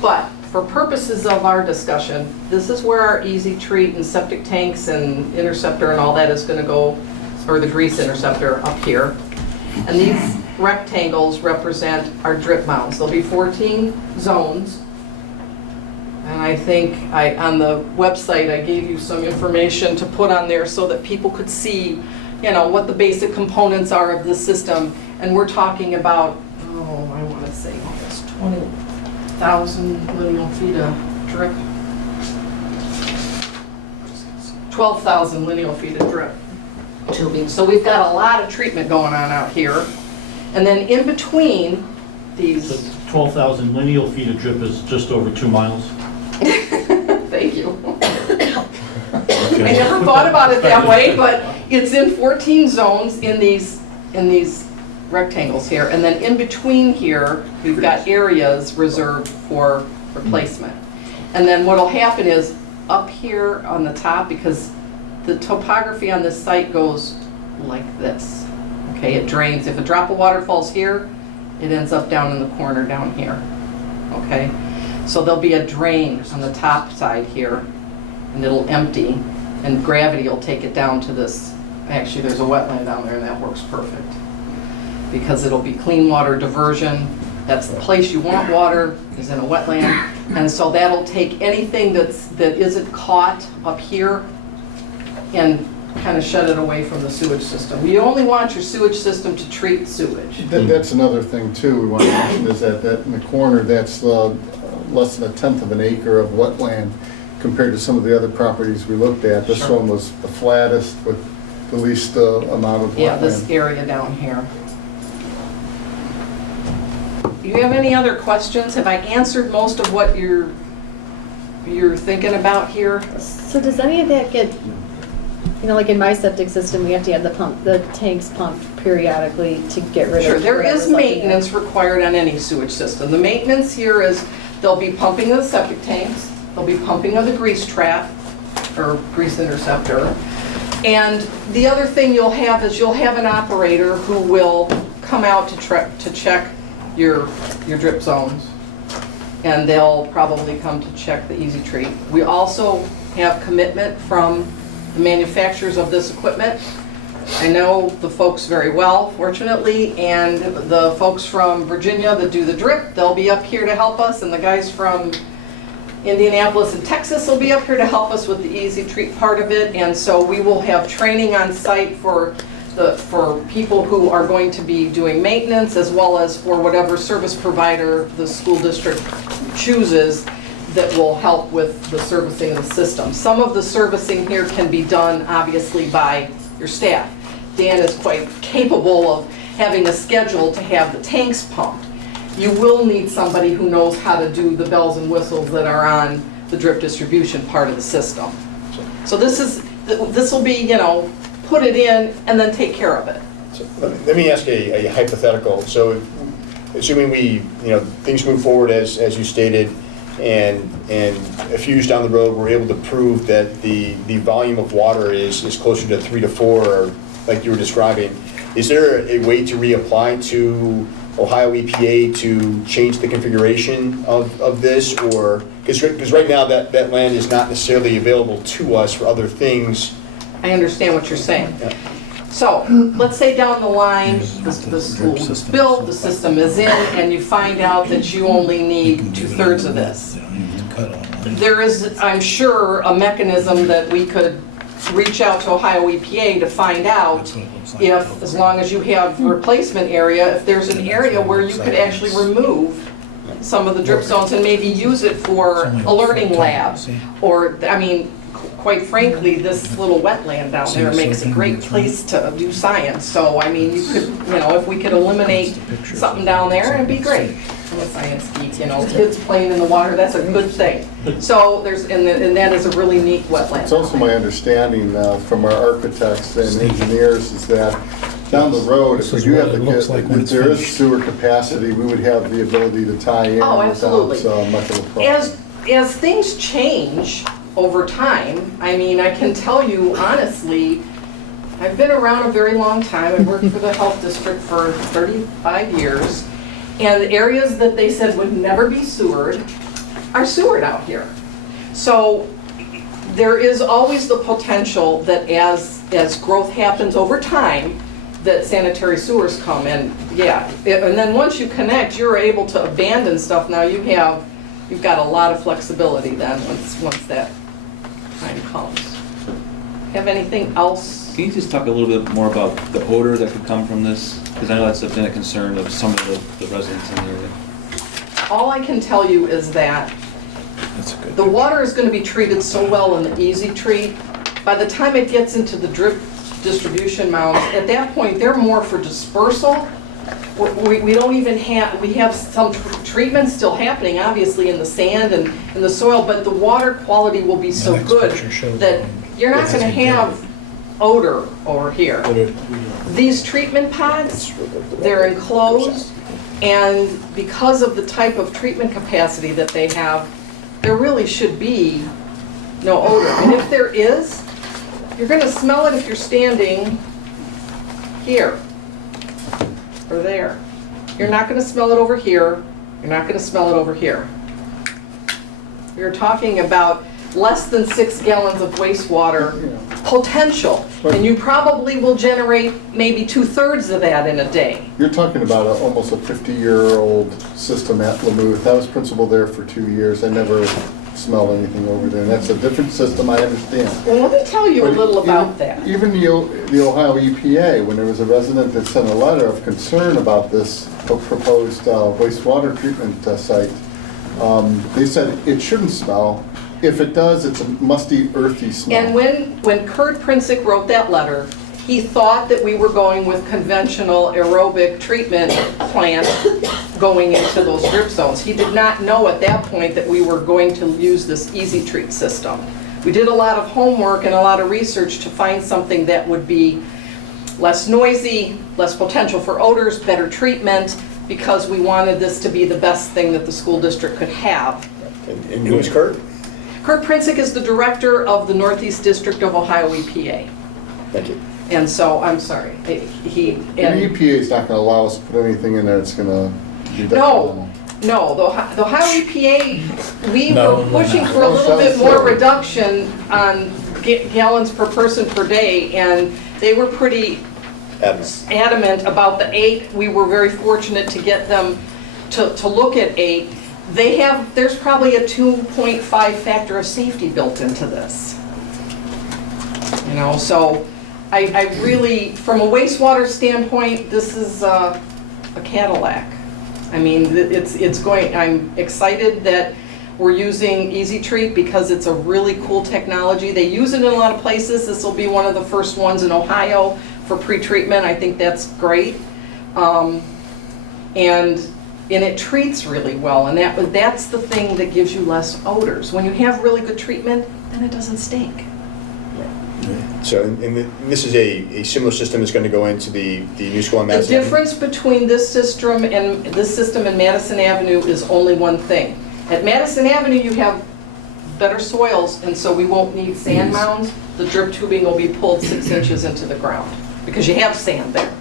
But for purposes of our discussion, this is where our easy treat and septic tanks and interceptor and all that is going to go, or the grease interceptor up here. And these rectangles represent our drip mounds. There'll be 14 zones. And I think on the website I gave you some information to put on there so that people could see, you know, what the basic components are of the system. And we're talking about, I want to say almost 20,000 lineal feet of drip. 12,000 lineal feet of drip tubing. So we've got a lot of treatment going on out here. And then in between these... So 12,000 lineal feet of drip is just over 2 miles. Thank you. I never thought about it that way, but it's in 14 zones in these rectangles here. And then in between here, we've got areas reserved for replacement. And then what'll happen is up here on the top, because the topography on this site goes like this. Okay, it drains. If a drop of water falls here, it ends up down in the corner down here. Okay, so there'll be a drain on the top side here, and it'll empty, and gravity will take it down to this. Actually, there's a wetland down there, and that works perfect because it'll be clean water diversion That's the place you want water, is in a wetland. And so that'll take anything that isn't caught up here and kind of shut it away from the sewage system. You only want your sewage system to treat sewage. That's another thing too, we want to mention is that in the corner, that's less than 1/10 of an acre of wetland compared to some of the other properties we looked at. This Sure. one was the flattest with the least amount of wetland. Yeah, this area down here. Do you have any other questions? Have I answered most of what you're thinking about here? So does any of that get, like in my septic system, we have to have the tanks pumped periodically to get rid of. Sure, there is whatever's left in maintenance required on any sewage system. The maintenance here is they'll be pumping the septic tanks, they'll be pumping of the grease trap or grease interceptor. And the other thing you'll have is you'll have an operator who will come out to check your drip zones. And they'll probably come to check the Easy Treat. We also have commitment from the manufacturers of this equipment. I know the folks very well, fortunately, and the folks from Virginia that do the drip, they'll be up here to help us, and the guys from Indianapolis and Texas will be up here to help us with the Easy Treat part of it, and so we will have training on site for people who are going to be doing maintenance, as well as for whatever service provider the school district chooses that will help with the servicing of the system. Some of the servicing here can be done, obviously, by your staff. Dan is quite capable of having a schedule to have the tanks pumped. You will need somebody who knows how to do the bells and whistles that are on the drip distribution part of the system. So this will be, put it in and then take care of it. So let me ask a hypothetical. So assuming things move forward as you stated, and a few years down the road, we're able to prove that the volume of water is closer to 3 to 4, or like you were describing. Is there a way to reapply to Ohio EPA to change the configuration of this, or because right now that land is not necessarily available to us for other things? I understand what you're saying. Yeah. So let's say down the line, the school is built, the system is in, and you find out that you only need 2/3 of this. There is, I'm sure, a mechanism that we could reach out to Ohio EPA to find out if, as long as you have replacement area, if there's an area where you could actually remove some of the drip zones and maybe use it for a learning lab. Or, quite frankly, this little wetland down there makes a great place to do science. So, you could, if we could eliminate something down there, it'd be great. I'm a science geek, kids playing in the water, that's a good thing. So and that is a really neat wetland. It's also my understanding from our architects and engineers is that down the road, if we do have if there is sewer capacity, we would have the ability to tie in absolutely. without much of a problem. As things change over time, I can tell you honestly, I've been around a very long time. I worked for the health district for 35 years, and the areas that they said would never be sewered are sewered out here. So there is always the potential that as growth happens over time, that sanitary sewers come in. And then once you connect, you're able to abandon stuff. Now you've got a lot of flexibility then once that time comes. Have anything else? Can you just talk a little bit more about the odor that could come from this? Because I know that's been a concern of some of the residents in the area. All I can tell you is that the water is going to be treated so well in the Easy Treat. By the time it gets into the drip distribution mounds, at that point they're more for dispersal. We don't even have, we have some treatment still happening, obviously, in the sand and in the soil, but the water quality will be so good that you're not going to have odor over here. These treatment pods, they're enclosed, and because of the type of treatment capacity that they have, there really should be no odor. And if there is, you're going to smell it if you're standing here or there. You're not going to smell it over here. You're not going to smell it over here. You're talking about less than 6 gallons of wastewater potential. And you probably will generate maybe 2/3 of that in a day. You're talking about almost a 50-year-old system at Lamouth. I was principal there for 2 years. I never smelled anything over there. And that's a different system, I understand. Well, let me tell you a But little even- about that. Even the Ohio EPA, when there was a resident that sent a letter of concern about this proposed wastewater treatment site, they said it shouldn't smell. If it does, it's a musty, earthy smell. And when Kurt Princik wrote that letter, he thought that we were going with conventional aerobic treatment plant going into those drip zones. He did not know at that point that we were going to use this Easy Treat system. We did a lot of homework and a lot of research to find something that would be less noisy, less potential for odors, better treatment, because we wanted this to be the best thing that the school district could have. And who's Kurt? Kurt Princik is the director of the Northeast District of Ohio EPA. Thank you. And so, I'm sorry, he... And the EPA is not going to allow us to put anything in there that's going to be detrimental. No, the Ohio EPA, we were pushing for a little bit more reduction on gallons per person per day, and they were pretty adamant about the 8. We were very fortunate to get them to look at 8. There's probably a 2.5 factor of safety built into this. You know, so I really, from a wastewater standpoint, this is a Cadillac. I mean, it's going, I'm excited that we're using Easy Treat because it's a really cool technology. They use it in a lot of places. This will be one of the first ones in Ohio for pre-treatment. I think that's great. And it treats really well, and that's the thing that gives you less odors. When you have really good treatment, then it doesn't stink. So, and this is a similar system that's going to go into the new school on Madison The Avenue? difference between this system and Madison Avenue is only one thing. At Madison Avenue, you have better soils, and so we won't need sand mounds. The drip tubing will be pulled 6 inches into the ground, because you have sand there.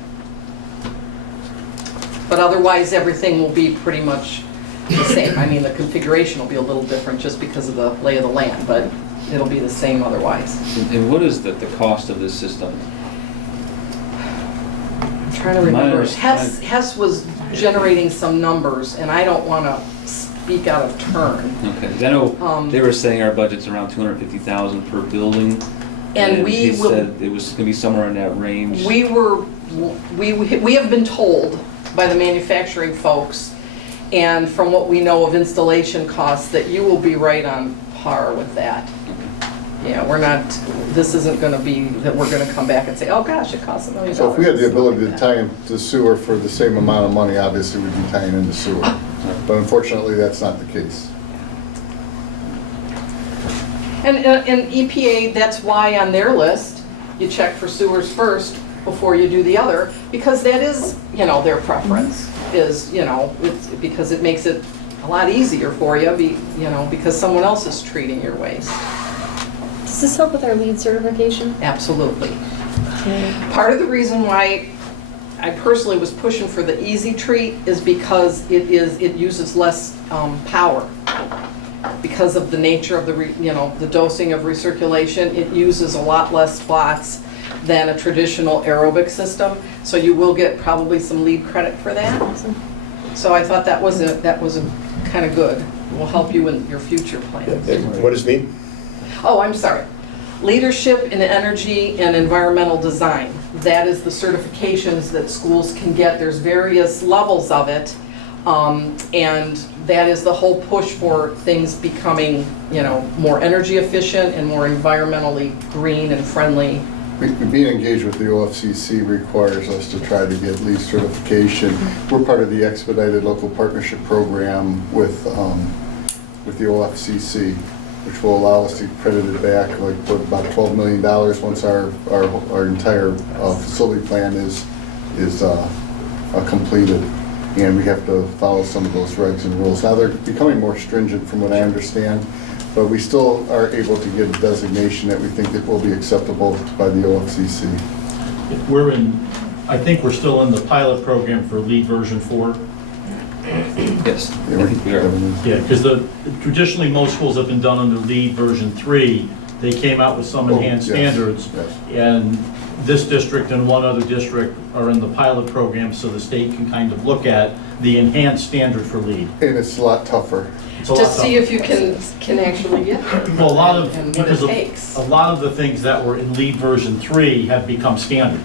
But otherwise, everything will be pretty much the same. I mean, the configuration will be a little different just because of the lay of the land, but it'll be the same otherwise. And what is the cost of this system? I'm trying to remember. Hess was generating some numbers, and I don't want to speak out of turn. Okay, 'cause I know they were saying our budget's around $250,000 per building. And he said it was going to be somewhere in that range. We have been told by the manufacturing folks, and from what we know of installation costs, that you will be right on par with that. Yeah, this isn't going to be that we're going to come back and say, oh gosh, it costs $1 million. So if we had the ability to tie into sewer for the same amount of money, obviously we'd be tying into sewer. But unfortunately, that's not the case. And EPA, that's why on their list, you check for sewers first before you do the other, because that is, their preference is, it's because it makes it a lot easier for you, because someone else is treating your waste. Does this help with our LEED certification? Absolutely. Okay. Part of the reason why I personally was pushing for the Easy Treat is because it uses less power. Because of the nature of the dosing of recirculation, it uses a lot less spots than a traditional aerobic system. So you will get probably some LEED credit for that. Awesome. So I thought that was a kind of good. It will help you in your future plans. What does LEED? Oh, I'm sorry. Leadership in Energy and Environmental Design. That is the certifications that schools can get. There's various levels of it. And that is the whole push for things becoming, more energy efficient and more environmentally green and friendly. Being engaged with the OFCC requires us to try to get LEED certification. We're part of the Expedited Local Partnership Program with the OFCC, which will allow us to credit it back about $12 million once our entire facility plan is completed. And we have to follow some of those regs and rules. Now they're becoming more stringent from what I understand, but we still are able to get a designation that we think that will be acceptable by the OFCC. I think we're still in the pilot program for LEED version 4. Yes, I think we are. Yeah, because traditionally most schools have been done under LEED version 3, they came out with some Oh, enhanced yes, standards. yes. And this district and one other district are in the pilot program, so the state can kind of look at the enhanced standard for lead. And it's a lot tougher. It's a lot To see tougher. if you can actually get there. Well, a lot of, And what it because takes. a lot of the things that were in lead version 3 have become standard.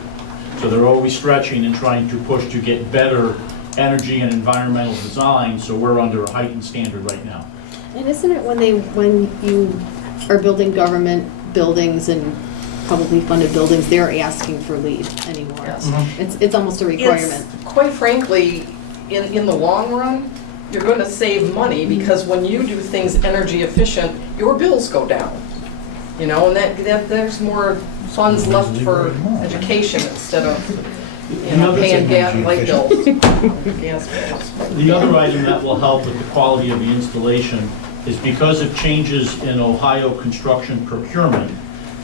So they're always stretching and trying to push to get better energy and environmental design, so we're under a heightened standard right now. And isn't it when you are building government buildings and publicly funded buildings, they're asking for LEED anymore? Yes. It's almost a requirement. It's, quite frankly, in the long run, you're going to save money because when you do things energy efficient, your bills go down. You know, and that there's more funds left for education instead of, you know, paying gas, light bills. Gas bills. The other item that will help with the quality of the installation is because of changes in Ohio construction procurement,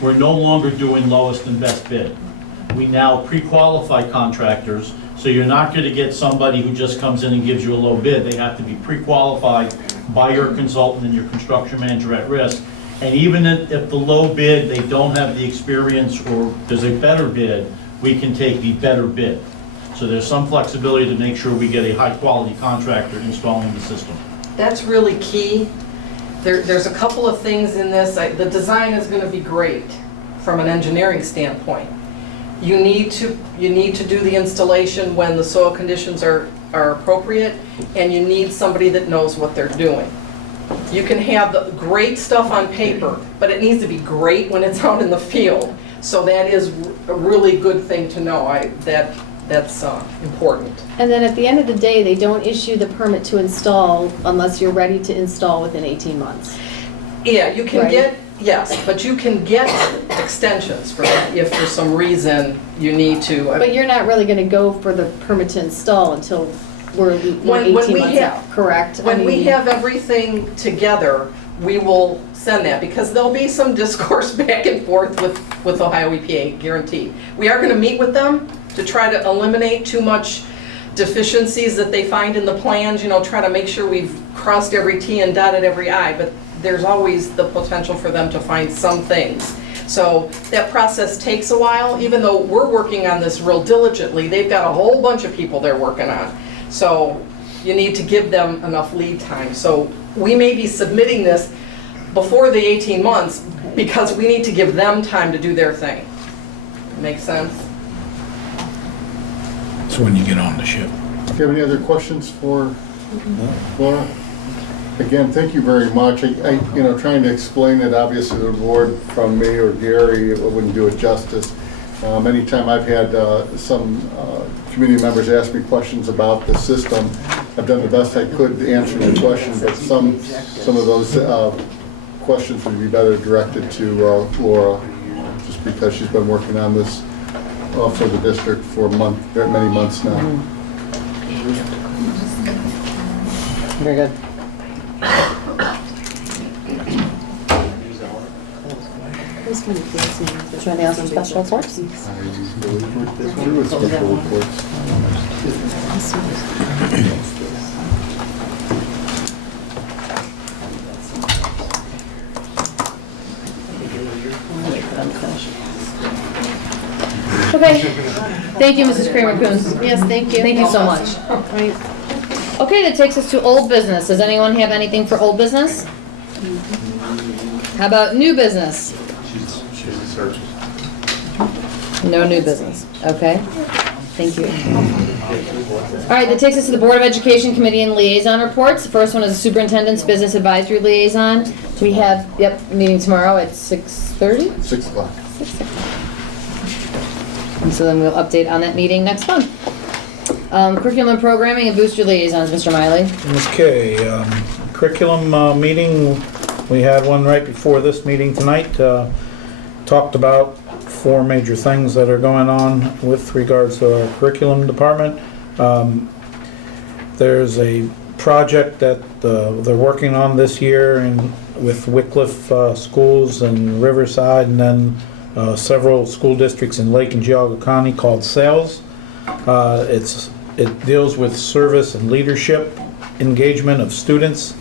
we're no longer doing lowest and best bid. We now pre-qualify contractors, so you're not going to get somebody who just comes in and gives you a low bid. They have to be pre-qualified by your consultant and your construction manager at risk. And even if the low bid, they don't have the experience or there's a better bid, we can take the better bid. So there's some flexibility to make sure we get a high-quality contractor installing the system. That's really key. There's a couple of things in this. The design is going to be great from an engineering standpoint. You need to do the installation when the soil conditions are appropriate, and you need somebody that knows what they're doing. You can have the great stuff on paper, but it needs to be great when it's out in the field. So that is a really good thing to know. That's important. And then at the end of the day, they don't issue the permit to install unless you're ready to install within 18 months. Yeah, you can Right. get, yes, but you can get extensions for that if for some reason you need to. But you're not really going to go for the permit to install until we're When 18 we months have- out, correct? When we have everything together, we will send that, because there'll be some discourse back and forth with Ohio EPA, guaranteed. We are going to meet with them to try to eliminate too much deficiencies that they find in the plans, you know, try to make sure we've crossed every T and dotted every I, but there's always the potential for them to find some things. So that process takes a while, even though we're working on this real diligently, they've got a whole bunch of people they're working on. So you need to give them enough lead time. So we may be submitting this before the 18 months because we need to give them time to do their thing. Make sense? That's when you get on the ship. Do you have any other questions for Laura? Again, thank you very much. You know, trying to explain it obviously to the board from me or Gary, it wouldn't do it justice. Anytime I've had some community members ask me questions about the system, I've done the best I could to answer the question, but some of those questions would be better directed to Laura, just because she's been working on this for the district for many months now. Very good. Is there anything else for special reports? I believe we're through with special reports. Okay. Thank you, Mrs. Kramer-Coons. Yes, thank you. Thank you so much. Right. Okay, that takes us to old business. Does anyone have anything for old business? How about new business? No new business. Okay. Thank you. All right, that takes us to the Board of Education Committee and Liaison reports. The first one is the Superintendent's Business Advisory Liaison. We have, meeting tomorrow at 6:30? 6 o'clock. And so then we'll update on that meeting next month. Curriculum and Programming and Booster Liaisons, Mr. Miley. Okay, curriculum meeting, we had one right before this meeting tonight. Talked about 4 major things that are going on with regards to our curriculum department. There's a project that they're working on this year with Wycliffe schools and Riverside, and then several school districts in Lake and Geauga County called SAILS. It deals with service and leadership engagement of students,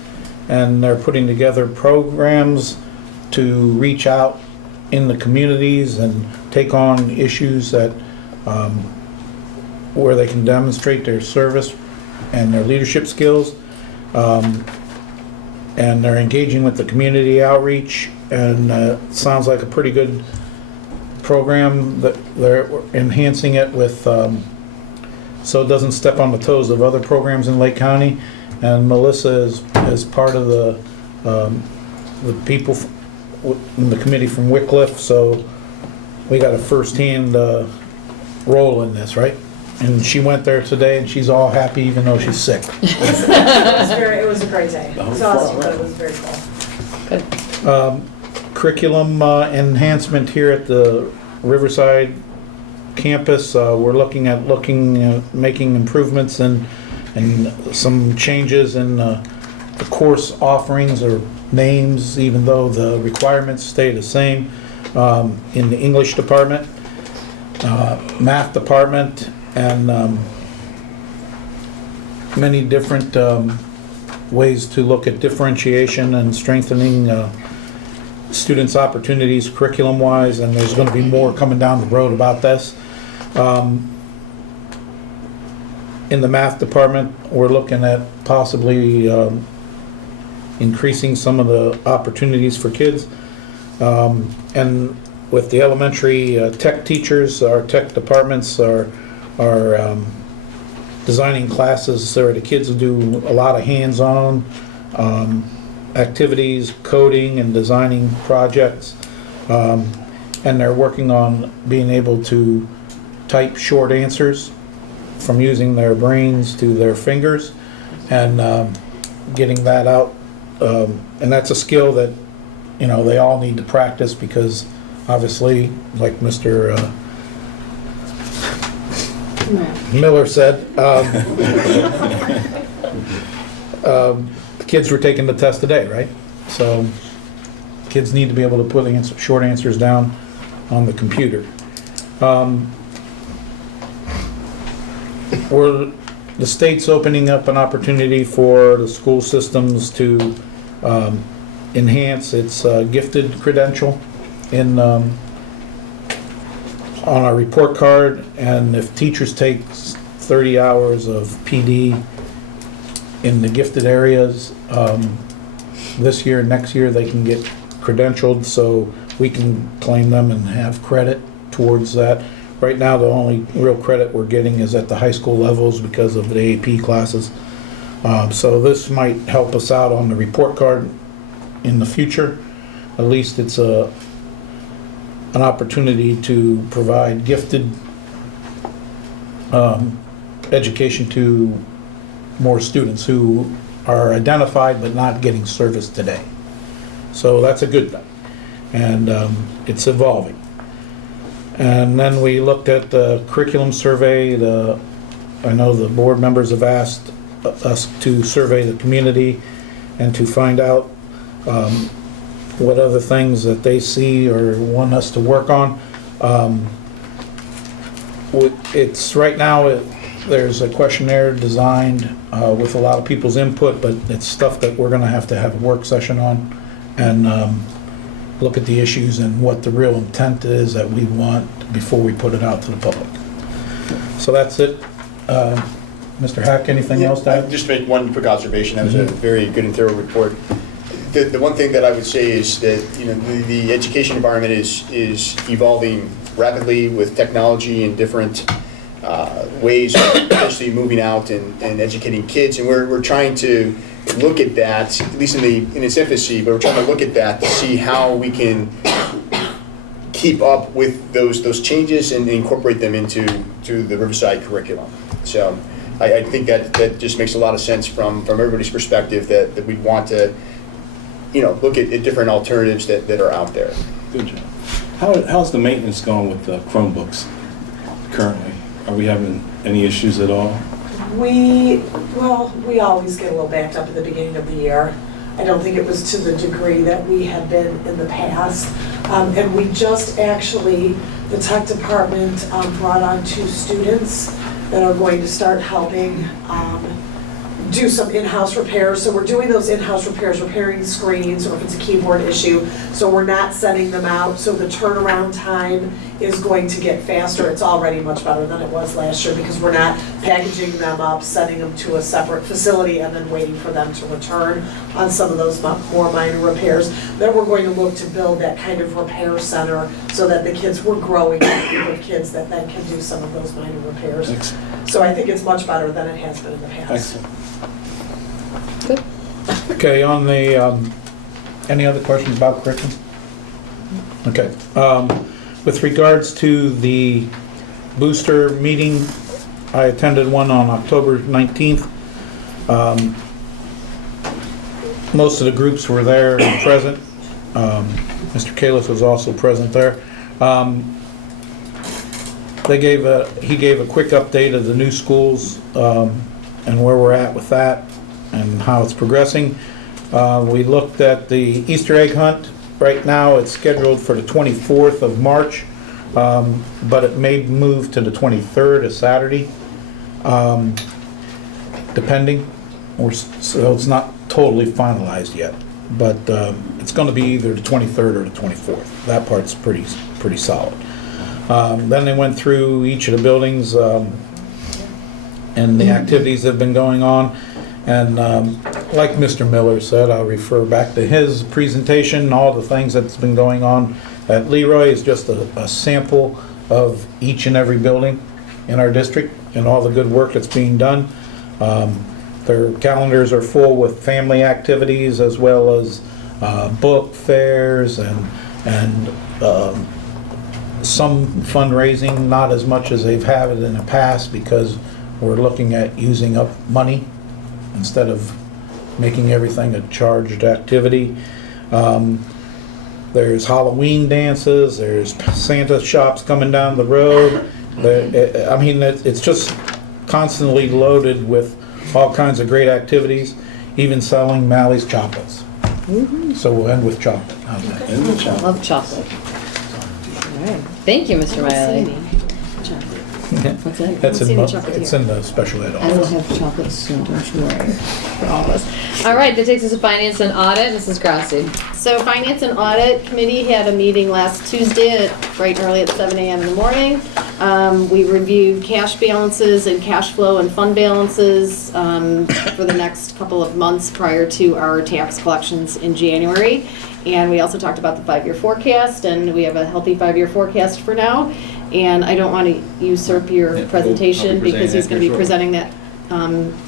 and they're putting together programs to reach out in the communities and take on issues that, where they can demonstrate their service and their leadership skills. And they're engaging with the community outreach, and sounds like a pretty good program that they're enhancing it with, so it doesn't step on the toes of other programs in Lake County. And Melissa is part of the people in the committee from Wycliffe, so we got a first-hand role in this, right? And she went there today, and she's all happy even though she's sick. It was a great day. It was awesome, but it was very cool. Curriculum enhancement here at the Riverside campus. We're looking at making improvements and some changes in the course offerings or names, even though the requirements stay the same, in the English department, math department, and many different ways to look at differentiation and strengthening students' opportunities curriculum-wise, and there's going to be more coming down the road about this. In the math department, we're looking at possibly increasing some of the opportunities for kids. And with the elementary tech teachers, our tech departments are designing classes where the kids will do a lot of hands-on activities, coding and designing projects. And they're working on being able to type short answers from using their brains to their fingers, and getting that out. And that's a skill that, they all need to practice, because obviously, like Mr. Miller said, the kids were taking the test today, right? So kids need to be able to put short answers down on the computer. The state's opening up an opportunity for the school systems to enhance its gifted credential on our report card, and if teachers take 30 hours of PD in the gifted areas this year, next year, they can get credentialed, so we can claim them and have credit towards that. Right now, the only real credit we're getting is at the high school levels because of the AP classes. So this might help us out on the report card in the future. At least it's an opportunity to provide gifted education to more students who are identified but not getting service today. So that's a good thing, and it's evolving. And then we looked at the curriculum survey. I know the board members have asked us to survey the community and to find out what other things that they see or want us to work on. It's right now, there's a questionnaire designed with a lot of people's input, but it's stuff that we're going to have a work session on, and look at the issues and what the real intent is that we want before we put it out to the public. So that's it. Mr. Hack, anything else to add? Just make one quick observation. That was a very good and thorough report. The one thing that I would say is that the education environment is evolving rapidly with technology and different ways of potentially moving out and educating kids, and we're trying to look at that, at least in its infancy, but we're trying to look at that to see how we can keep up with those changes and incorporate them into the Riverside curriculum. So I think that just makes a lot of sense from everybody's perspective, that we'd want to look at different alternatives that are out there. Good job. How's the maintenance going with the Chromebooks currently? Are we having any issues at all? We always get a little backed up at the beginning of the year. I don't think it was to the degree that we have been in the past. And we just actually, the tech department brought on 2 students that are going to start helping do some in-house repairs. So we're doing those in-house repairs, repairing screens, or if it's a keyboard issue. So we're not sending them out, so the turnaround time is going to get faster. It's already much better than it was last year because we're not packaging them up, sending them to a separate facility, and then waiting for them to return on some of those more minor repairs. Then we're going to look to build that kind of repair center so that the kids, we're growing a group of kids that then can do some of those minor repairs. Excellent. So I think it's much better than it has been in the past. Excellent. Good. Okay, on the, any other questions about curriculum? Okay. With regards to the booster meeting, I attended one on October 19th. Most of the groups were there and present. Mr. Kalis was also present there. He gave a quick update of the new schools and where we're at with that and how it's progressing. We looked at the Easter egg hunt. Right now it's scheduled for the 24th of March, but it may move to the 23rd, a Saturday, depending. So it's not totally finalized yet, but it's going to be either the 23rd or the 24th. That part's pretty solid. Then they went through each of the buildings and the activities that have been going on. And like Mr. Miller said, I'll refer back to his presentation. All the things that's been going on at Leroy is just a sample of each and every building in our district and all the good work that's being done. Their calendars are full with family activities as well as book fairs and some fundraising, not as much as they've had it in the past because we're looking at using up money instead of making everything a charged activity. There's Halloween dances, there's Santa shops coming down the road. I mean, it's just constantly loaded with all kinds of great activities, even selling Mally's chocolates. So we'll end with chocolate. How's that? End with chocolate. Love chocolate. All right. Thank you, Mr. Miley. What's that? That's Let's see in, the chocolate it's here. in the special ed I will office. have chocolate soon, don't you worry. For all of us. All right, that takes us to finance and audit. Mrs. Grassi. So Finance and Audit Committee had a meeting last Tuesday bright and early at 7 a.m. in the morning. We reviewed cash balances and cash flow and fund balances for the next couple of months prior to our tax collections in January. And we also talked about the 5-year forecast, and we have a healthy 5-year forecast for now. And I don't want to usurp your presentation I'll be because he's going to be presenting presenting that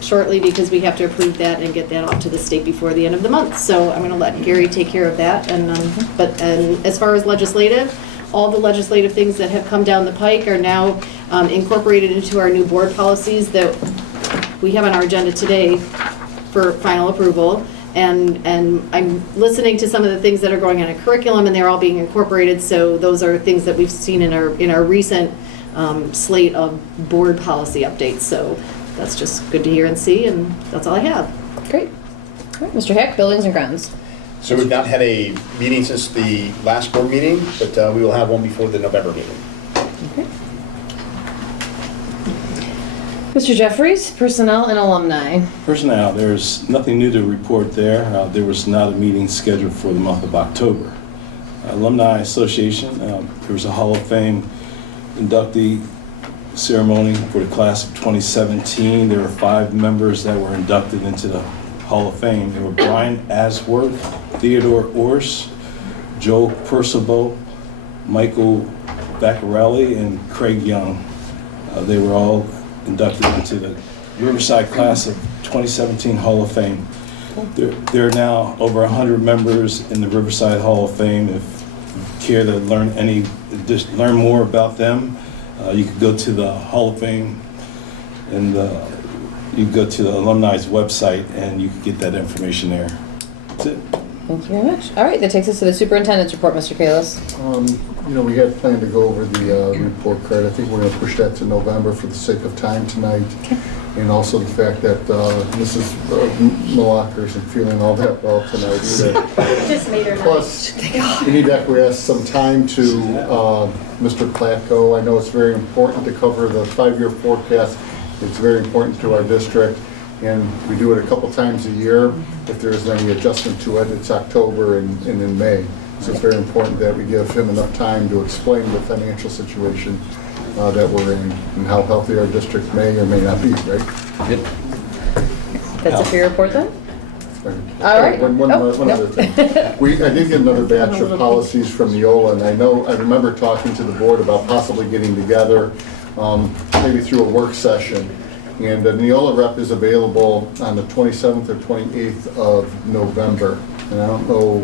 shortly because we have to approve that and get that off to the state before the end of the month. So I'm going to let Gary take care of that. And as far as legislative, all the legislative things that have come down the pike are now incorporated into our new board policies that we have on our agenda today for final approval. And I'm listening to some of the things that are going on in curriculum, and they're all being incorporated. So those are things that we've seen in our recent slate of board policy updates. So that's just good to hear and see, and that's all I have. Great. All right, Mr. Heck, buildings and grounds. So we've not had a meeting since the last board meeting, but we will have one before the November meeting. Okay. Mr. Jeffries, personnel and alumni. Personnel, there's nothing new to report there. There was not a meeting scheduled for the month of October. Alumni Association, there was a Hall of Fame inductee ceremony for the class of 2017. There were 5 members that were inducted into the Hall of Fame. They were Brian Asworth, Theodore Orse, Joe Percival, Michael Vaccarelli, and Craig Young. They were all inducted into the Riverside class of 2017 Hall of Fame. There are now over 100 members in the Riverside Hall of Fame. If you care to learn more about them, you could go to the Hall of Fame and you can go to the alumni's website and you can get that information there. That's it. Thank you very much. All right, that takes us to the superintendent's report, Mr. Kalis. We had planned to go over the report card. I think we're going to push that to November for the sake of time tonight. Okay. And also the fact that Mrs. Malacher isn't feeling all that well tonight either. Just made her night. Plus, we need to acquiesce some time to Mr. Platko. I know it's very important to cover the 5-year forecast. It's very important to our district. And we do it a couple times a year. If there's any adjustment to it, it's October and in May. So it's very important that we give him enough time to explain the financial situation that we're in and how healthy our district may or may not be, right? Yep. That's it for your report then? All right. One Oh, no. other thing. I did get another batch of policies from Neola, and I remember talking to the board about possibly getting together, maybe through a work session. And the Neola rep is available on the 27th or 28th of November. And I don't know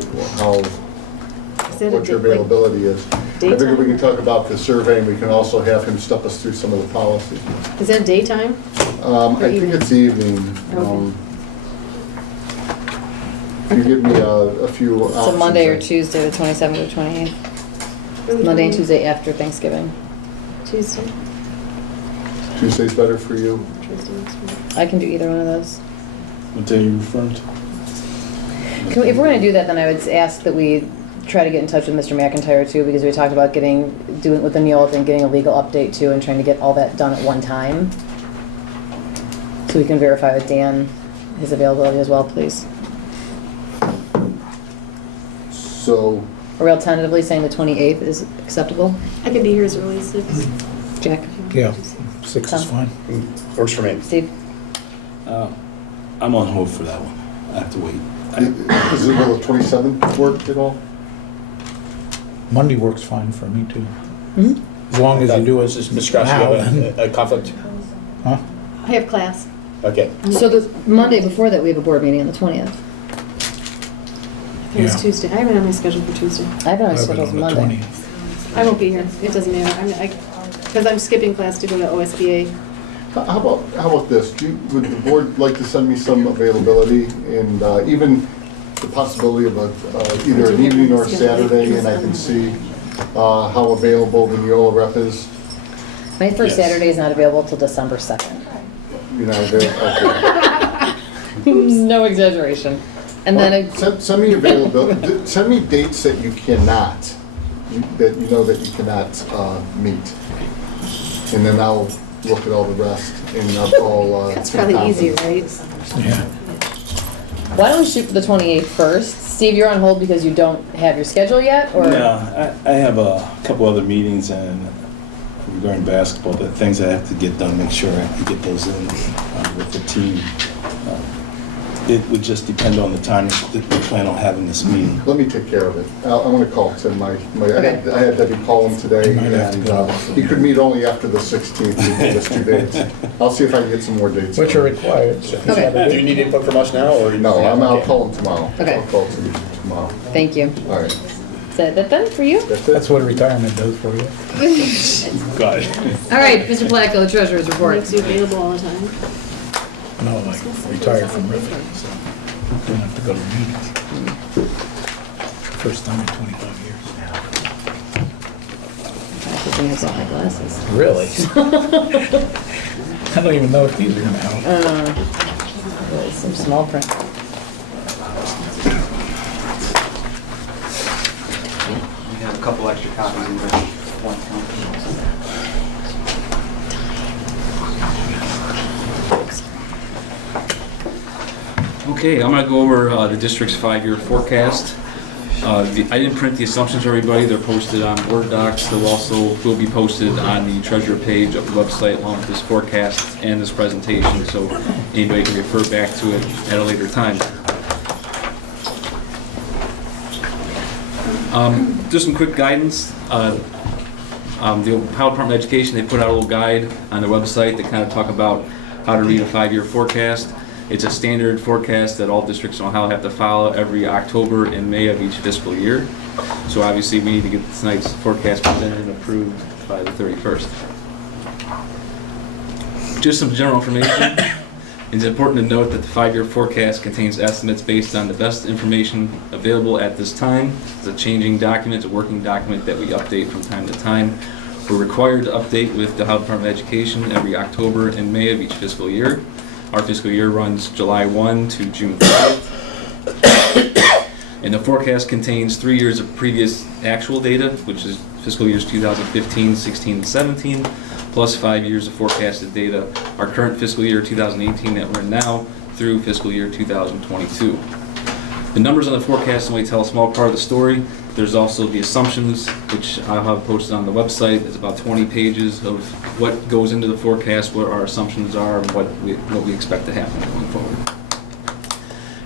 what your availability is. I figured we can talk about the survey, and we can also have him step us through some of the policies. Is that daytime? I think it's evening. If you give me a few options. So Monday or Tuesday, the 27th or 28th? Monday and Tuesday after Thanksgiving. Tuesday. Tuesday's better for you? I can do either one of those. What day are you referring to? If we're going to do that, then I would ask that we try to get in touch with Mr. McIntyre too, because we talked about doing with the Neola thing, getting a legal update too, and trying to get all that done at one time. So we can verify with Dan his availability as well, please. So. Are we all tentatively saying the 28th is acceptable? I can be here as early as 6. Jack? Yeah, 6 is fine. Works for me. Steve? I'm on hold for that one. I have to wait. Will the 27th work at all? Monday works fine for me too. Mm-hmm. As long as you do it Ms. Kraus, you now. have a conflict? Huh? I have class. Okay. So the Monday before that, we have a board meeting on the 20th. It's Yeah. Tuesday. I have it on my schedule for Tuesday. I have it on my I have it schedule as on the Monday. 20th. I won't be here. It doesn't matter. Because I'm skipping class to go to OSBA. How about this? Would the board like to send me some availability and even the possibility of either an evening or a Saturday, and I can see how available the Neola rep is? My first Saturday is not available till December 2nd. You're not available? Okay. No exaggeration. And then Send me availability. Send me dates that you cannot, that you know that you cannot meet, and then I'll look at all the rest and I'll. That's probably easier, right? Yeah. why don't we shoot for the 28th first? Steve, you're on hold because you don't have your schedule yet, or? No, I have a couple other meetings and regarding basketball, the things I have to get done, make sure I can get those in with the team. It would just depend on the time that we plan on having this meeting. Let me take care of it. I'm going to call Tim. I had Debbie call him today, and he could meet only after the 16th. We give us 2 dates. I'll see if I can get some more dates. Which are required. Do you need input from us now, or? No, I'll call him tomorrow. Okay. I'll call Tim tomorrow. Thank you. All right. Is that done for you? That's it? That's what retirement does for you. Got it. All right, Mr. Placco, the treasurer's report. Makes you available all the time. No, like retired from Riverside, so don't have to go to meetings. First time in 25 years. I have to bring up my glasses. Really? I don't even know if these are gonna help. Really, some small print. We have a couple extra copies in there. One from. Okay, I'm gonna go over the district's 5-year forecast. I didn't print the assumptions for everybody. They're posted on Word docs. They'll also will be posted on the treasurer page of the website along with this forecast and this presentation, so anybody can refer back to it at a later time. Just some quick guidance. The Ohio Department of Education, they put out a little guide on their website that kind of talk about how to read a 5-year forecast. It's a standard forecast that all districts in Ohio have to follow every October and May of each fiscal year. So obviously we need to get tonight's forecast presented and approved by the 31st. Just some general information. It's important to note that the 5-year forecast contains estimates based on the best information available at this time. It's a changing document, it's a working document that we update from time to time. We're required to update with the Ohio Department of Education every October and May of each fiscal year. Our fiscal year runs July 1 to June 30th. And the forecast contains 3 years of previous actual data, which is fiscal years 2015, 16, and 17, plus 5 years of forecasted data, our current fiscal year 2018 that we're in now through fiscal year 2022. The numbers on the forecast only tell a small part of the story. There's also the assumptions, which I'll have posted on the website. It's about 20 pages of what goes into the forecast, what our assumptions are, and what we expect to happen going forward.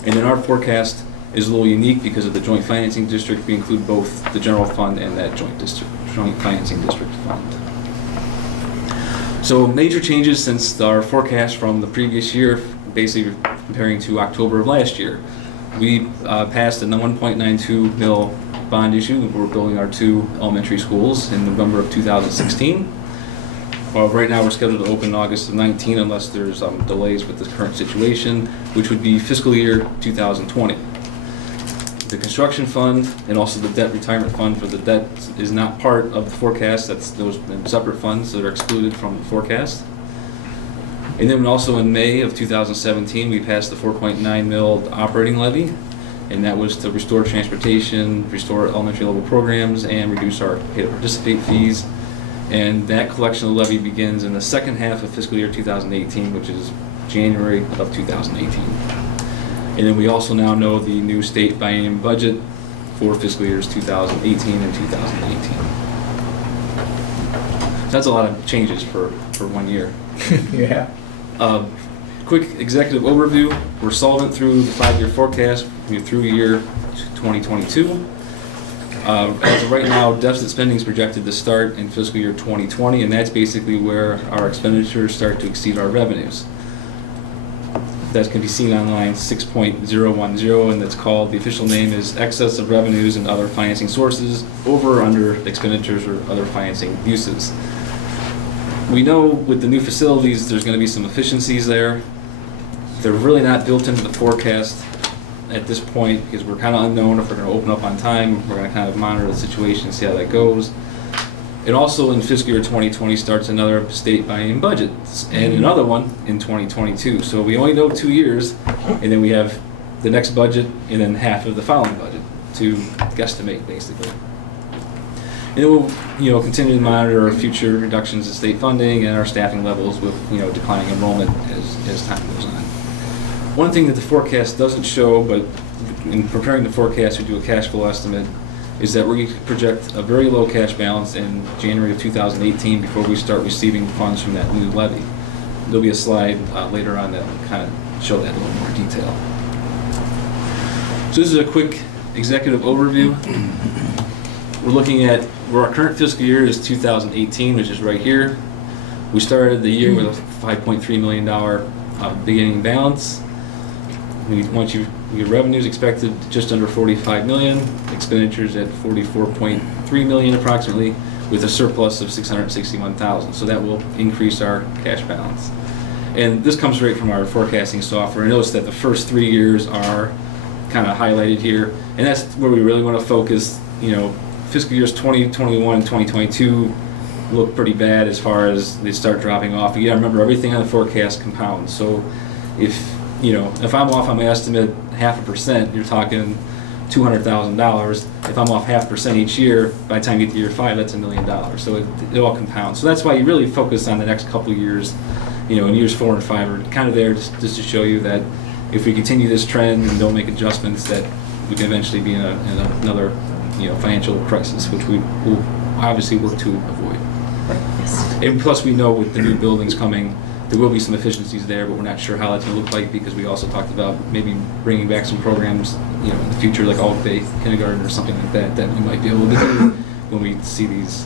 And then our forecast is a little unique because of the joint financing district. We include both the general fund and that joint financing district fund. So major changes since our forecast from the previous year, basically comparing to October of last year. We passed a 1.92 mil bond issue. We're building our 2 elementary schools in November of 2016. Right now we're scheduled to open August of 19 unless there's delays with the current situation, which would be fiscal year 2020. The construction fund and also the debt retirement fund for the debt is not part of the forecast. That's those separate funds that are excluded from the forecast. And then also in May of 2017, we passed the 4.9 mil operating levy, and that was to restore transportation, restore elementary level programs, and reduce our pay to participate fees. And that collection of levy begins in the second half of fiscal year 2018, which is January of 2018. And then we also now know the new state biennium budget for fiscal years 2018 and 2018. That's a lot of changes for 1 year. Yeah. Quick executive overview. We're solvent through the 5-year forecast through year 2022. As of right now, deficit spending is projected to start in fiscal year 2020, and that's basically where our expenditures start to exceed our revenues. That can be seen on line 6.010, and that's called, the official name is excess of revenues and other financing sources over or under expenditures or other financing uses. We know with the new facilities, there's going to be some efficiencies there. They're really not built into the forecast at this point because we're kind of unknown if we're going to open up on time. We're going to kind of monitor the situation and see how that goes. And also in fiscal year 2020 starts another state biennium budget and another one in 2022. So we only know 2 years, and then we have the next budget and then half of the following budget to guesstimate basically. And we'll continue to monitor our future reductions in state funding and our staffing levels with declining enrollment as time goes on. One thing that the forecast doesn't show, but in preparing the forecast we do a cash flow estimate, is that we project a very low cash balance in January of 2018 before we start receiving funds from that new levy. There'll be a slide later on that will kind of show that in a little more detail. So this is a quick executive overview. We're looking at where our current fiscal year is 2018, which is right here. We started the year with a $5.3 million beginning balance. Your revenues expected just under $45 million, expenditures at $44.3 million approximately, with a surplus of $661,000. So that will increase our cash balance. And this comes right from our forecasting software. Notice that the first 3 years are kind of highlighted here, and that's where we really want to focus. Fiscal years 2021 and 2022 look pretty bad as far as they start dropping off. You gotta remember, everything on the forecast compounds. So if I'm off on my estimate 0.5%, you're talking $200,000. If I'm off 0.5% each year, by the time you get to year 5, that's $1 million. So it all compounds. So that's why you really focus on the next couple of years. In years 4 and 5 are kind of there just to show you that if we continue this trend and don't make adjustments, that we can eventually be in another financial crisis, which we will obviously work to avoid. And plus, we know with the new buildings coming, there will be some efficiencies there, but we're not sure how that's going to look like because we also talked about maybe bringing back some programs, in the future, like all day kindergarten or something like that we might be able to do when we see these,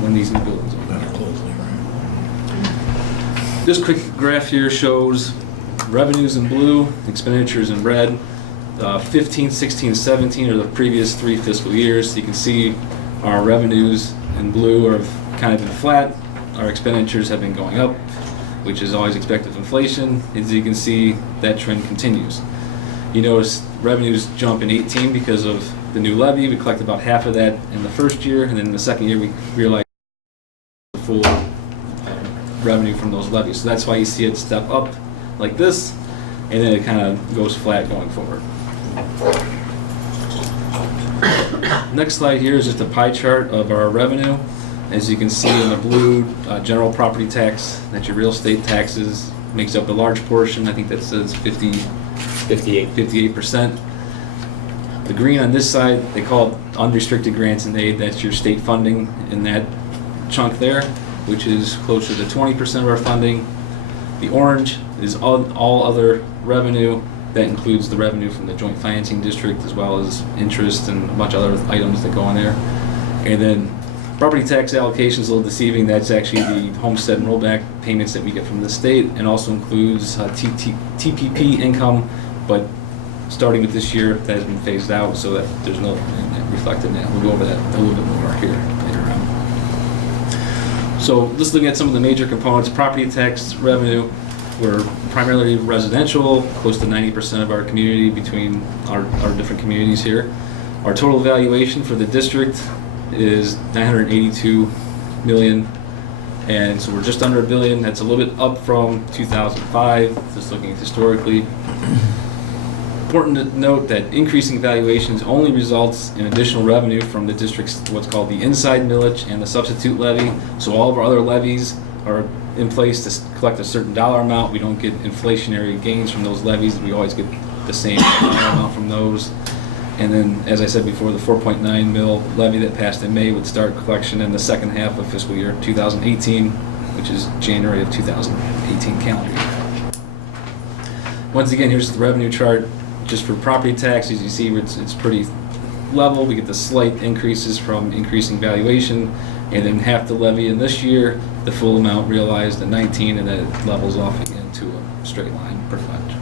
when these new buildings open. This quick graph here shows revenues in blue, expenditures in red. 15, 16, 17 are the previous 3 fiscal years. So you can see our revenues in blue have kind of been flat. Our expenditures have been going up, which is always expected with inflation. As you can see, that trend continues. You notice revenues jump in 18 because of the new levy. We collect about half of that in the first year, and then in the second year we realize the full revenue from those levies. So that's why you see it step up like this, and then it kind of goes flat going forward. Next slide here is just a pie chart of our revenue. As you can see in the blue, general property tax, that's your real estate taxes, makes up a large portion. I think that says 58%. The green on this side, they call it unrestricted grants and aid. That's your state funding in that chunk there, which is closer to 20% of our funding. The orange is all other revenue. That includes the revenue from the joint financing district as well as interest and a bunch of other items that go in there. And then property tax allocation is a little deceiving. That's actually the homestead and rollback payments that we get from the state, and also includes TPP income, but starting with this year, that has been phased out, so that there's no reflected in that. We'll go over that a little bit more here later on. So let's look at some of the major components. Property tax revenue, we're primarily residential, close to 90% of our community between our different communities here. Our total valuation for the district is $982 million, and so we're just under $1 billion. That's a little bit up from 2005, just looking historically. Important to note that increasing valuations only results in additional revenue from the district's what's called the inside millage and the substitute levy. So all of our other levies are in place to collect a certain dollar amount. We don't get inflationary gains from those levies. We always get the same dollar amount from those. And then, as I said before, the 4.9 mil levy that passed in May would start collection in the second half of fiscal year 2018, which is January of 2018 calendar year. Once again, here's the revenue chart. Just for property tax, as you see, it's pretty level. We get the slight increases from increasing valuation, and then half the levy in this year, the full amount realized in 19, and then it levels off again to a straight line pretty much.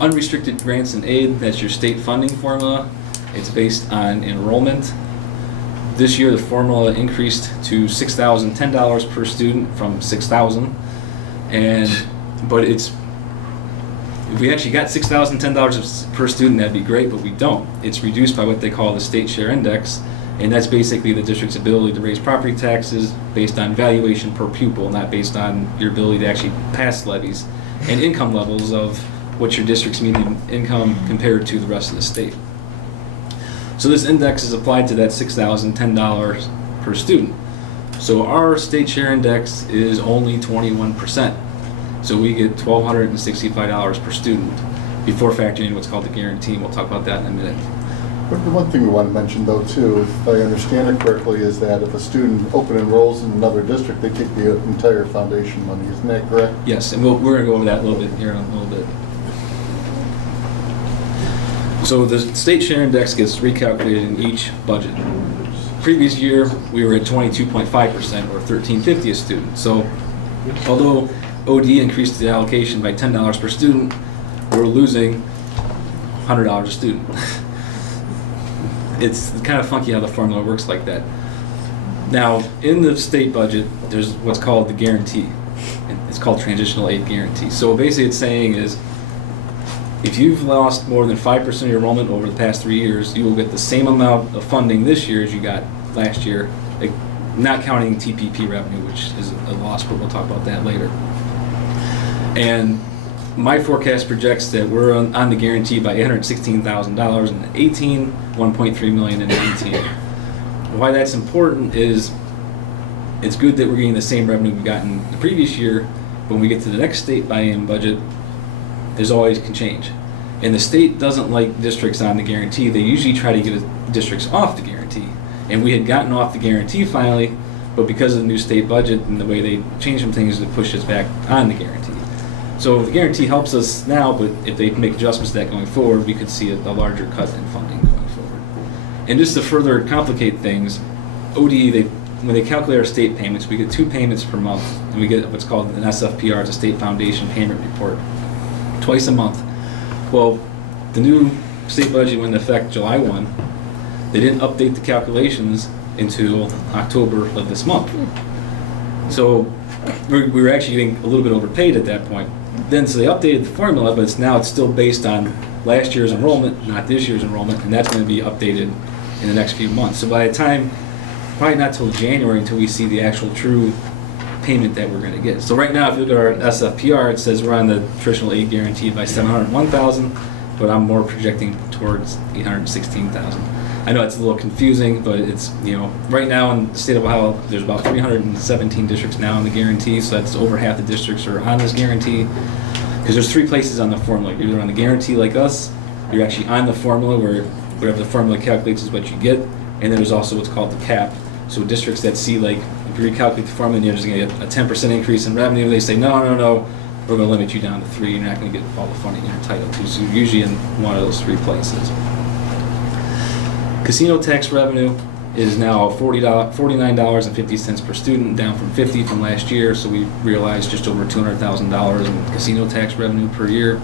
Unrestricted grants and aid, that's your state funding formula. It's based on enrollment. This year the formula increased to $6,010 per student from $6,000, but if we actually got $6,010 per student, that'd be great, but we don't. It's reduced by what they call the state share index, and that's basically the district's ability to raise property taxes based on valuation per pupil, not based on your ability to actually pass levies, and income levels of what's your district's median income compared to the rest of the state. So this index is applied to that $6,010 per student. So our state share index is only 21%. So we get $1,265 per student before factoring in what's called the guarantee. We'll talk about that in a minute. But the one thing we want to mention though too, if I understand it correctly, is that if a student open enrolls in another district, they take the entire foundation money. Isn't that correct? Yes, and we're going to go over that a little bit here in a little bit. So the state share index gets recalculated in each budget. Previous year, we were at 22.5% or $1,350 a student. So although OD increased the allocation by $10 per student, we're losing $100 a student. It's kind of funky how the formula works like that. Now, in the state budget, there's what's called the guarantee. It's called transitional aid guarantee. So basically it's saying is, if you've lost more than 5% of your enrollment over the past 3 years, you will get the same amount of funding this year as you got last year, not counting TPP revenue, which is a loss, but we'll talk about that later. And my forecast projects that we're on the guarantee by $816,000 in 18, $1.3 million in 19. Why that's important is it's good that we're getting the same revenue we got in the previous year. When we get to the next state buy-in budget, there's always can change. And the state doesn't like districts on the guarantee. They usually try to get districts off the guarantee. And we had gotten off the guarantee finally, but because of the new state budget and the way they changed some things, it pushed us back on the guarantee. So the guarantee helps us now, but if they make adjustments to that going forward, we could see a larger cut in funding going forward. And just to further complicate things, OD, when they calculate our state payments, we get 2 payments per month, and we get what's called an SFPR, it's a state foundation payment report, twice a month. Well, the new state budget went into effect July 1. They didn't update the calculations until October of this month. So we were actually getting a little bit overpaid at that point. So they updated the formula, but it's still based on last year's enrollment, not this year's enrollment, and that's going to be updated in the next few months. So by the time, probably not till January until we see the actual true payment that we're going to get. So right now, if you look at our SFPR, it says we're on the traditional aid guarantee by $701,000, but I'm more projecting towards 816,000. I know it's a little confusing, but it's, right now in the state of Ohio, there's about 317 districts now in the guarantee, so that's over half the districts are on this guarantee. Because there's 3 places on the formula. You're either on the guarantee like us, you're actually on the formula where whatever the formula calculates is what you get, and then there's also what's called the cap. So districts that see, like, if you recalculate the formula and you're just going to get a 10% increase in revenue, they say, no, we're going to limit you down to 3, you're not going to get all the funding you're entitled to. So you're usually in one of those 3 places. Casino tax revenue is now $49.50 per student, down from $50 from last year, so we realized just over $200,000 in casino tax revenue per year.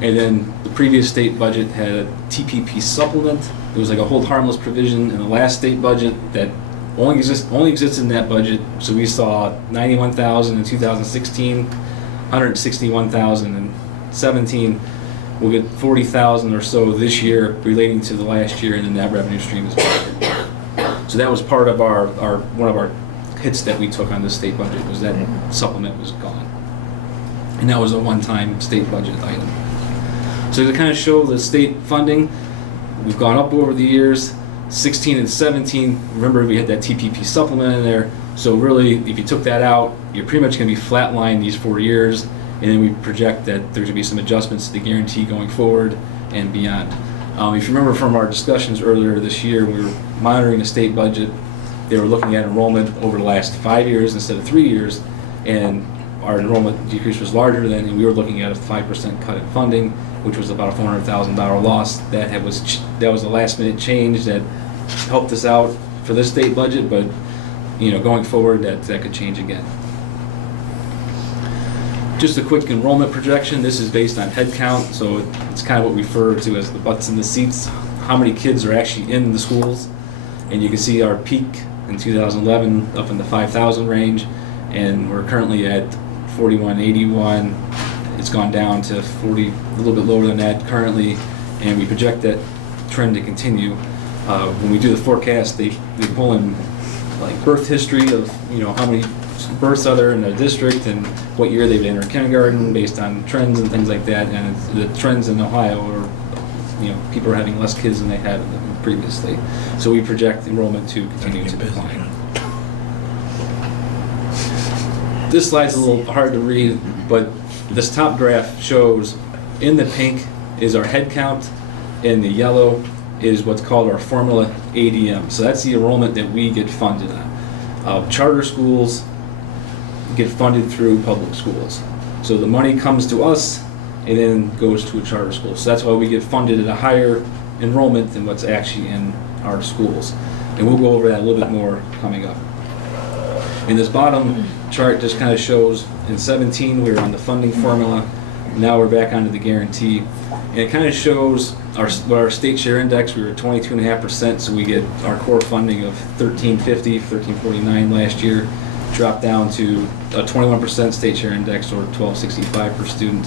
And then the previous state budget had a TPP supplement. It was like a hold harmless provision in the last state budget that only exists in that budget. So we saw $91,000 in 2016, $161,000 in 17. We'll get $40,000 or so this year relating to the last year, and then that revenue stream is covered. So that was part of our one of our hits that we took on the state budget, was that supplement was gone. And that was a one-time state budget item. So to kind of show the state funding, we've gone up over the years. 16 and 17, remember we had that TPP supplement in there. So really, if you took that out, you're pretty much going to be flatlined these 4 years. And then we project that there's going to be some adjustments to the guarantee going forward and beyond. If you remember from our discussions earlier this year, we were monitoring the state budget. They were looking at enrollment over the last 5 years instead of 3 years, and our enrollment decrease was larger than, and we were looking at a 5% cut in funding, which was about a $400,000 loss. That was a last-minute change that helped us out for this state budget, but going forward, that could change again. Just a quick enrollment projection. This is based on head count, so it's kind of what we refer to as the butts in the seats, how many kids are actually in the schools. And you can see our peak in 2011 up in the 5,000 range, and we're currently at 4,181. It's gone down to 40, a little bit lower than that currently, and we project that trend to continue. When we do the forecast, they pull in like birth history of how many births are there in the district and what year they've entered kindergarten based on trends and things like that. And the trends in Ohio are, people are having less kids than they had previously. So we project enrollment to continue to decline. This slide's a little hard to read, but this top graph shows in the pink is our head count, in the yellow is what's called our formula ADM. So that's the enrollment that we get funded on. Charter schools get funded through public schools. So the money comes to us and then goes to a charter school. So that's why we get funded at a higher enrollment than what's actually in our schools. And we'll go over that a little bit more coming up. In this bottom chart just kind of shows in 17 we were on the funding formula. Now we're back onto the guarantee. And it kind of shows our state share index. We were at 22.5%, so we get our core funding of $13.50, $13.49 last year. Dropped down to a 21% state share index, or $12.65 per student.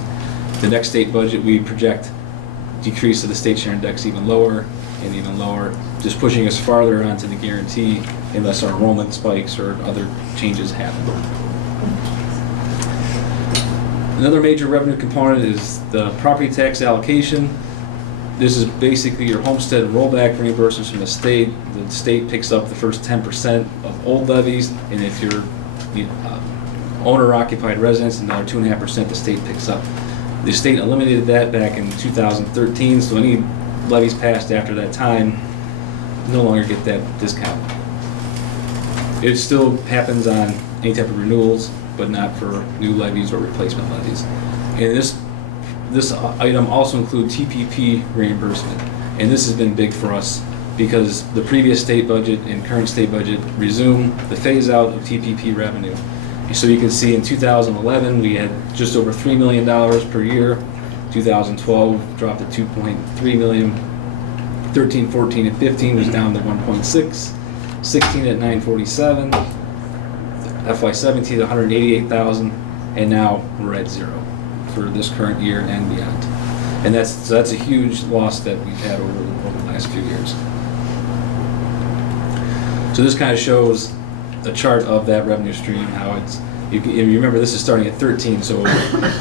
The next state budget we project decrease of the state share index even lower and even lower, just pushing us farther onto the guarantee unless our enrollment spikes or other changes happen. Another major revenue component is the property tax allocation. This is basically your homestead rollback reimbursements from the state. The state picks up the first 10% of old levies, and if you're owner-occupied residence, another 2.5% the state picks up. The state eliminated that back in 2013, so any levies passed after that time no longer get that discount. It still happens on any type of renewals, but not for new levies or replacement levies. And this item also includes TPP reimbursement, and this has been big for us because the previous state budget and current state budget resume the phase out of TPP revenue. So you can see in 2011 we had just over $3 million per year. 2012 dropped to $2.3 million. 13, 14, and 15 was down to 1.6. 16 at 947. FY17 $188,000, and now we're at zero for this current year and beyond. And that's a huge loss that we've had over the last few years. So this kind of shows a chart of that revenue stream, how it's, you remember this is starting at 13, so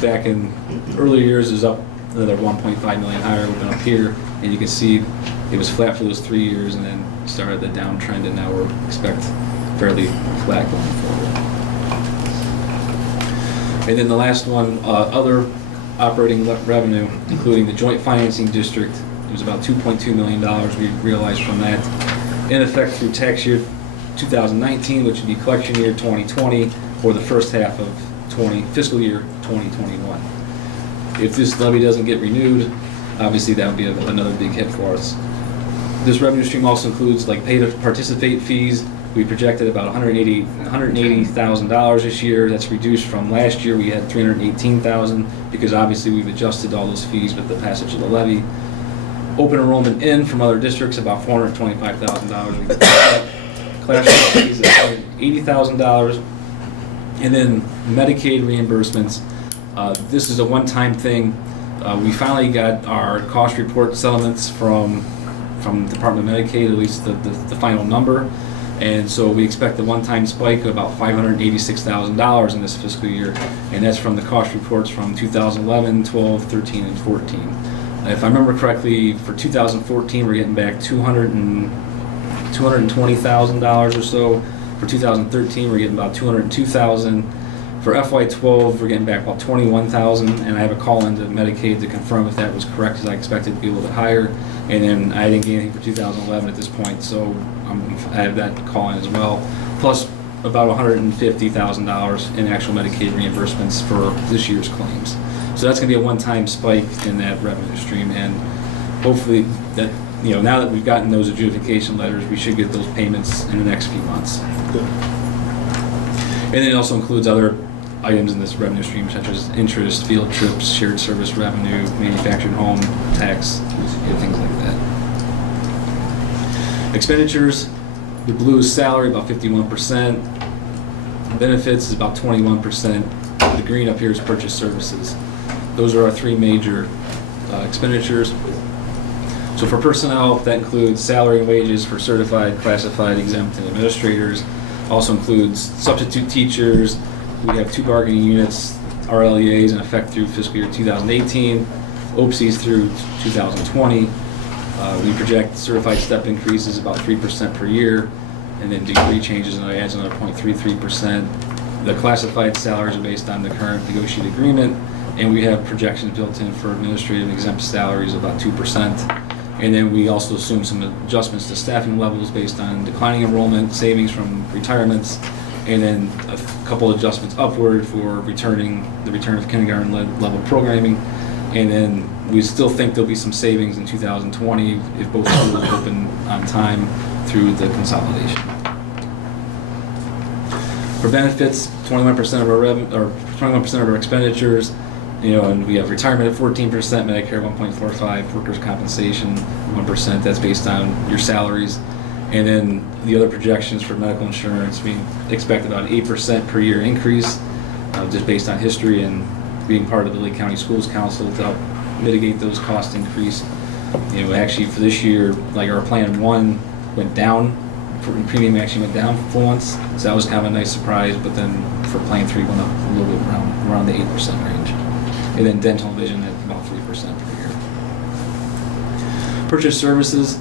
back in earlier years it was up another 1.5 million higher open up here, and you can see it was flat for those 3 years and then started the downtrend, and now we're expect fairly flat going forward. And then the last one, other operating revenue, including the joint financing district, it was about $2.2 million we realized from that, in effect through tax year 2019, which would be collection year 2020, or the first half of fiscal year 2021. If this levy doesn't get renewed, obviously that would be another big hit for us. This revenue stream also includes like pay to participate fees. We projected about $180,000 this year. That's reduced from last year. We had $318,000 because obviously we've adjusted all those fees with the passage of the levy. Open enrollment in from other districts, about $425,000. Classroom fees at $80,000. And then Medicaid reimbursements. This is a one-time thing. We finally got our cost report settlements from Department of Medicaid, at least the final number. And so we expect a one-time spike of about $586,000 in this fiscal year, and that's from the cost reports from 2011, 12, 13, and 14. If I remember correctly, for 2014, we're getting back $220,000 or so. For 2013, we're getting about $202,000. For FY12, we're getting back about $21,000, and I have a call into Medicaid to confirm if that was correct, because I expected it to be a little bit higher. And then I didn't get anything for 2011 at this point, so I have that call in as well. Plus about $150,000 in actual Medicaid reimbursements for this year's claims. So that's going to be a one-time spike in that revenue stream, and hopefully that, now that we've gotten those adjudication letters, we should get those payments in the next few months. Good. And then it also includes other items in this revenue stream, such as interest, field trips, shared service revenue, manufactured home tax, and things like that. Expenditures, the blue is salary, about 51%. Benefits is about 21%. The green up here is purchase services. Those are our three major expenditures. So for personnel, that includes salary and wages for certified, classified, exempt, and administrators. Also includes substitute teachers. We have 2 bargaining units, RLEAs, in effect through fiscal year 2018, OPSIs through 2020. We project certified step increases about 3% per year, and then degree changes and adds another 0.33%. The classified salaries are based on the current negotiated agreement, and we have projections built in for administrative exempt salaries of about 2%. And then we also assume some adjustments to staffing levels based on declining enrollment, savings from retirements, and then a couple adjustments upward for the return of kindergarten level programming. And then we still think there'll be some savings in 2020 if both schools open on time through the consolidation. For benefits, 21% of our revenue, or 21% of our expenditures, and we have retirement at 14%, Medicare 1.45%, workers' compensation 1%. That's based on your salaries. And then the other projections for medical insurance, we expect about an 8% per year increase, just based on history and being part of the Lake County Schools Council to help mitigate those cost increase. Actually for this year, like our Plan 1 went down, premium actually went down for once, so that was kind of a nice surprise. But then for Plan 3 went up a little bit around the 8% range. And then dental and vision at about 3% per year. Purchase services,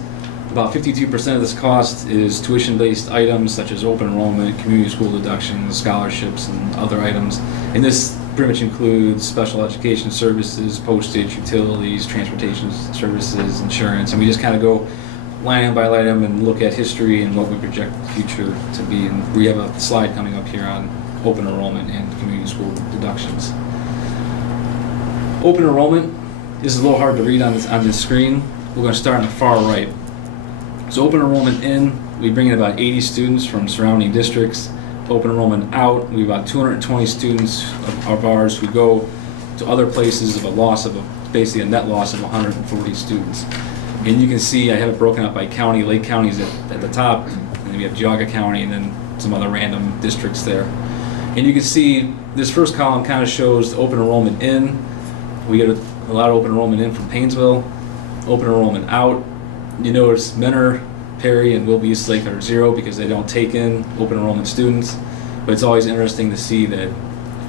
about 52% of this cost is tuition-based items such as open enrollment, community school deductions, scholarships, and other items. And this pretty much includes special education services, postage, utilities, transportation services, insurance. And we just kind of go line item by line item and look at history and what we project the future to be. And we have a slide coming up here on open enrollment and community school deductions. Open enrollment is a little hard to read on this screen. We're going to start on the far right. So open enrollment in, we bring in about 80 students from surrounding districts. Open enrollment out, we have about 220 students of ours who go to other places of basically a net loss of 140 students. And you can see I have it broken up by county. Lake County is at the top, and then we have Geauga County, and then some other random districts there. And you can see this first column kind of shows the open enrollment in. We get a lot of open enrollment in from Painesville. Open enrollment out, you notice Mentor, Perry, and Willoughby East Lake are 0 because they don't take in open enrollment students. But it's always interesting to see that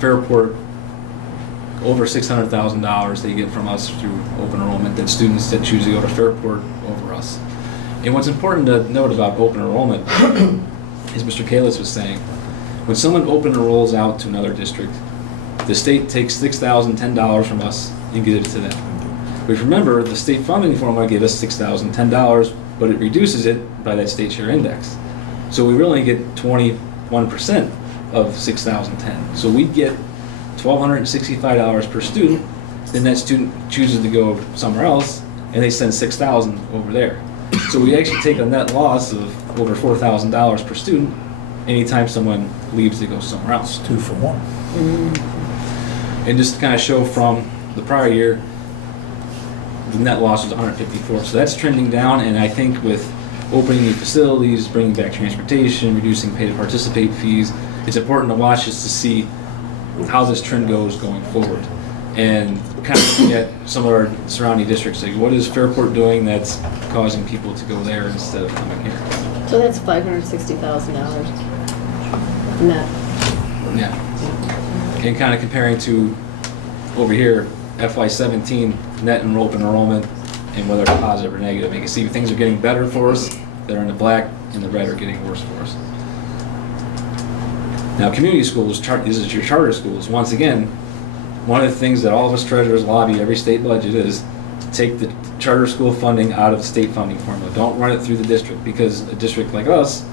Fairport, over $600,000 they get from us through open enrollment, that students that choose to go to Fairport over us. And what's important to note about open enrollment, as Mr. Kalis was saying, when someone open enrolls out to another district, the state takes $6,010 from us and gives it to them. But remember, the state funding formula gave us $6,010, but it reduces it by that state share index. So we really get 21% of 6,010. So we get $1,265 per student, then that student chooses to go somewhere else, and they send $6,000 over there. So we actually take a net loss of over $4,000 per student anytime someone leaves to go somewhere else. 2 for 1. And just to kind of show from the prior year, the net loss was 154. So that's trending down, and I think with opening new facilities, bringing back transportation, reducing pay to participate fees, it's important to watch just to see how this trend goes going forward. And kind of looking at some of our surrounding districts, like what is Fairport doing that's causing people to go there instead of coming here? So that's $560,000 net. Yeah. And kind of comparing to over here, FY17 net and open enrollment, and whether it's positive or negative. You can see things are getting better for us. They're in the black, and the red are getting worse for us. Now, community schools, this is your charter schools. Once again, one of the things that all of us treasurers lobby every state budget is take the charter school funding out of the state funding formula. Don't run it through the district, because a district like us,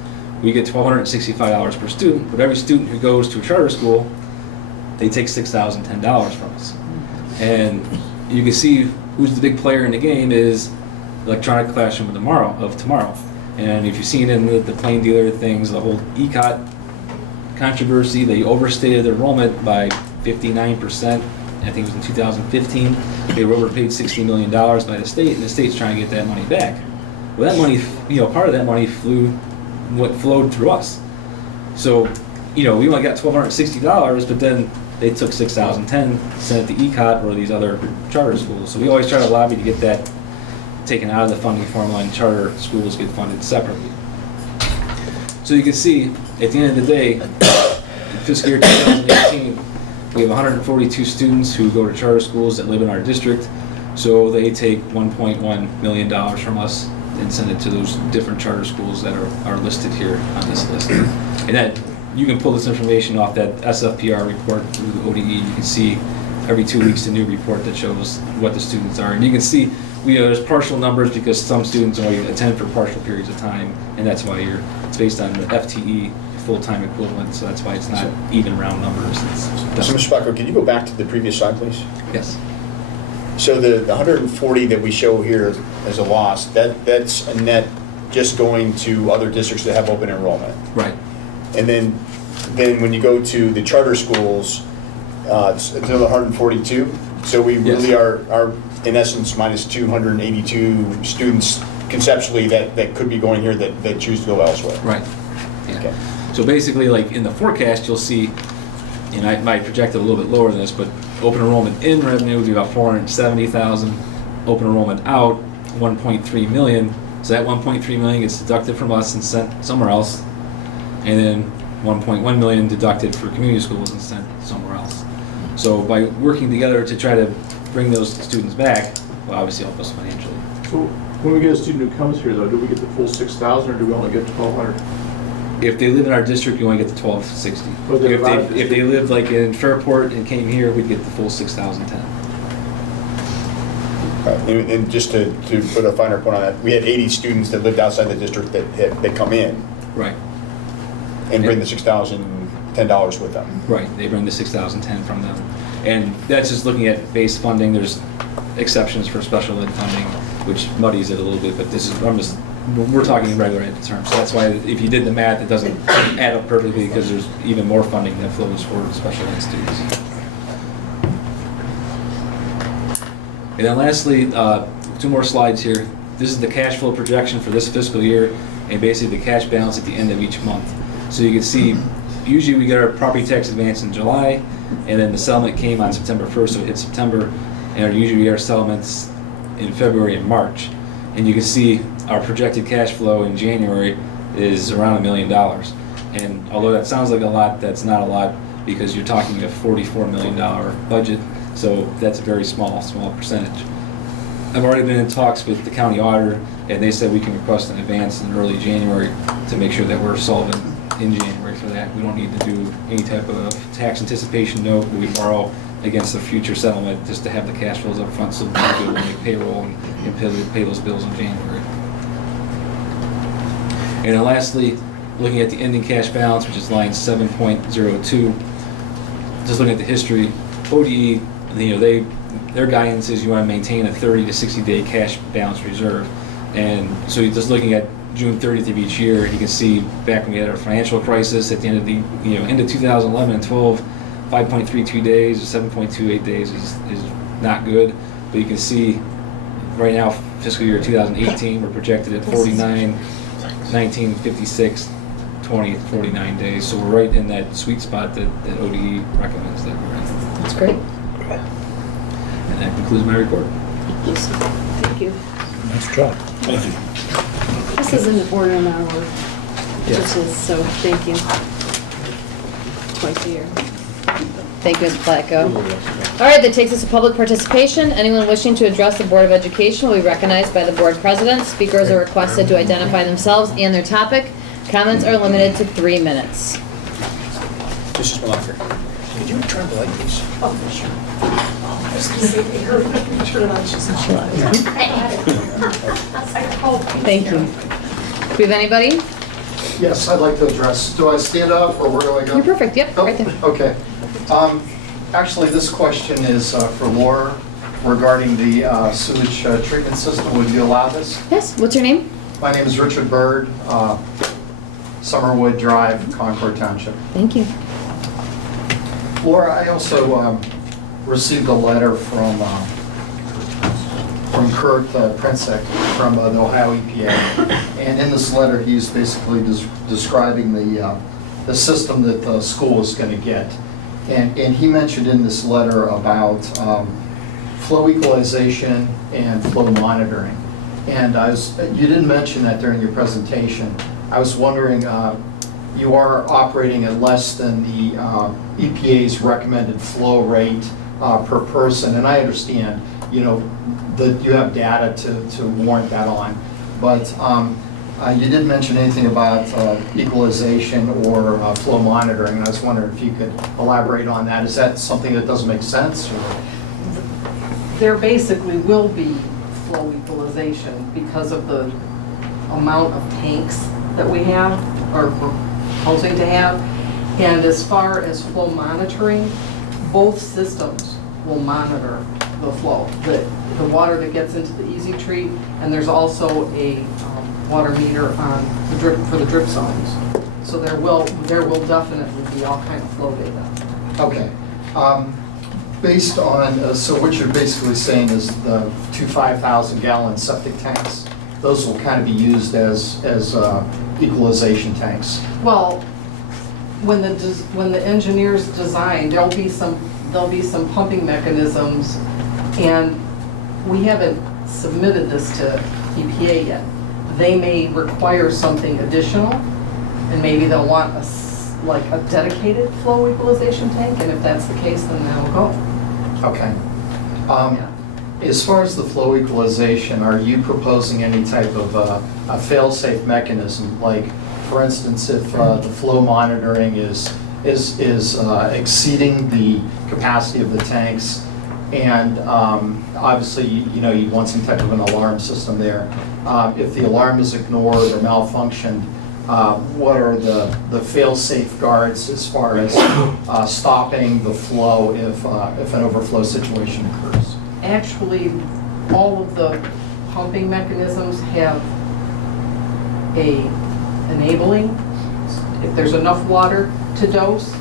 we get $1,265 per student, but every student who goes to a charter school, they take $6,010 from us. And you can see who's the big player in the game is electronic classroom of tomorrow. And if you've seen in the plain dealer things, the whole ECOT controversy, they overstated their enrollment by 59%. I think it was in 2015. They were overpaid $60 million by the state, and the state's trying to get that money back. Well, that money, part of that money flowed through us. So, we only got $1,260, but then they took $6,010, sent it to ECOT or these other charter schools. So we always try to lobby to get that taken out of the funding formula, and charter schools get funded separately. So you can see, at the end of the day, in fiscal year 2018, we have 142 students who go to charter schools that live in our district. So they take $1.1 million from us and send it to those different charter schools that are listed here on this list. And that, you can pull this information off that SFPR report through the ODE. You can see every 2 weeks a new report that shows what the students are. And you can see there's partial numbers because some students only attend for partial periods of time, and that's why it's based on the FTE, full-time equivalent, so that's why it's not even round numbers. So Mr. Spacco, can you go back to the previous slide, please? Yes. So the 140 that we show here as a loss, that's a net just going to other districts that have open enrollment. Right. And then when you go to the charter schools, it's another 142. So we really are in essence minus 282 students conceptually that could be going here that choose to go elsewhere. Right. Yeah. Okay. So basically, like in the forecast, you'll see, and I might project it a little bit lower than this, but open enrollment in revenue would be about 470,000. Open enrollment out, 1.3 million. So that 1.3 million gets deducted from us and sent somewhere else, and then 1.1 million deducted for community schools and sent somewhere else. So by working together to try to bring those students back, will obviously help us financially. So when we get a student who comes here, though, do we get the full 6,000 or do we only get 1,200? If they live in our district, you only get the 1,260. But If they live like in Fairport and came here, we'd get the full 6,010. And just to put a finer point on that, we had 80 students that lived outside the district that come in. Right. And bring the $6,010 with them. Right, they bring the 6,010 from them. And that's just looking at base funding. There's exceptions for special ed funding, which muddies it a little bit, but we're talking in regular ed terms. So that's why if you did the math, it doesn't add up perfectly because there's even more funding that flows for special ed students. And then lastly, 2 more slides here. This is the cash flow projection for this fiscal year and basically the cash balance at the end of each month. So you can see, usually we get our property tax advance in July, and then the settlement came on September 1st, so it hit September, and usually we get our settlements in February and March. And you can see our projected cash flow in January is around $1 million. And although that sounds like a lot, that's not a lot because you're talking a $44 million budget So that's a very small percentage. I've already been in talks with the county auditor, and they said we can request an advance in early January to make sure that we're solvent in January for that. We don't need to do any type of tax anticipation note. We borrow against the future settlement just to have the cash flows up front so we can be able to make payroll and pay those bills in January. And then lastly, looking at the ending cash balance, which is line 7.02, just looking at the history, ODE, their guidance is you want to maintain a 30 to 60 day cash balance reserve. And so you're just looking at June 30th of each year, you can see back when we had our financial crisis at the end of end of 2011 and 12, 5.32 days or 7.28 days is not good. But you can see right now, fiscal year 2018, we're projected at 49, 19, 56, 20, 49 days. So we're right in that sweet spot that ODE recommends that we're in. That's great. And that concludes my report. Thank you. Nice job. Thank you. This is in order now, just is, so thank you. Twice a year. Thank you, Ms. Placco. All right, that takes us to public participation. Anyone wishing to address the Board of Education will be recognized by the board president. Speakers are requested to identify themselves and their topic. Comments are limited to 3 minutes. Mrs. Blocker, could you turn the light, please? Oh, sure. I was gonna say, turn it on, she's not. Thank you. Do we have anybody? Yes, I'd like to address, do I stand up or where do I go? You're perfect, yep, right there. Okay. Actually, this question is for Laura regarding the sewage treatment system. Would you allow this? Yes, what's your name? My name is Richard Bird, Summerwood Drive, Concord Township. Thank you. Laura, I also received a letter from Kurt Prinsek from the Ohio EPA. And in this letter, he's basically describing the system that the school is going to get. And he mentioned in this letter about flow equalization and flow monitoring. And you didn't mention that during your presentation. I was wondering, you are operating at less than the EPA's recommended flow rate per person, and I understand, that you have data to warrant that on. But you didn't mention anything about equalization or flow monitoring, and I was wondering if you could elaborate on that. Is that something that doesn't make sense? Or? There basically will be flow equalization because of the amount of tanks that we have, or we're proposing to have. And as far as flow monitoring, both systems will monitor the flow. The water that gets into the easy treat, and there's also a water meter on the drip for the drip zones. So there will definitely be all kind of flow data. Okay. Based on, so what you're basically saying is the 2 5,000-gallon septic tanks, those will kind of be used as equalization tanks. Well, when the engineers design, there'll be some pumping mechanisms, and we haven't submitted this to EPA yet. They may require something additional, and maybe they'll want a dedicated flow equalization tank, and if that's the case, then that'll go. Okay. As far as the flow equalization, are you proposing any type of a fail-safe mechanism? Like, for instance, if the flow monitoring is exceeding the capacity of the tanks, and obviously, you'd want some type of an alarm system there. If the alarm is ignored or malfunctioned, what are the fail-safe guards as far as stopping the flow if an overflow situation occurs? Actually, all of the pumping mechanisms have a enabling. If there's enough water to dose,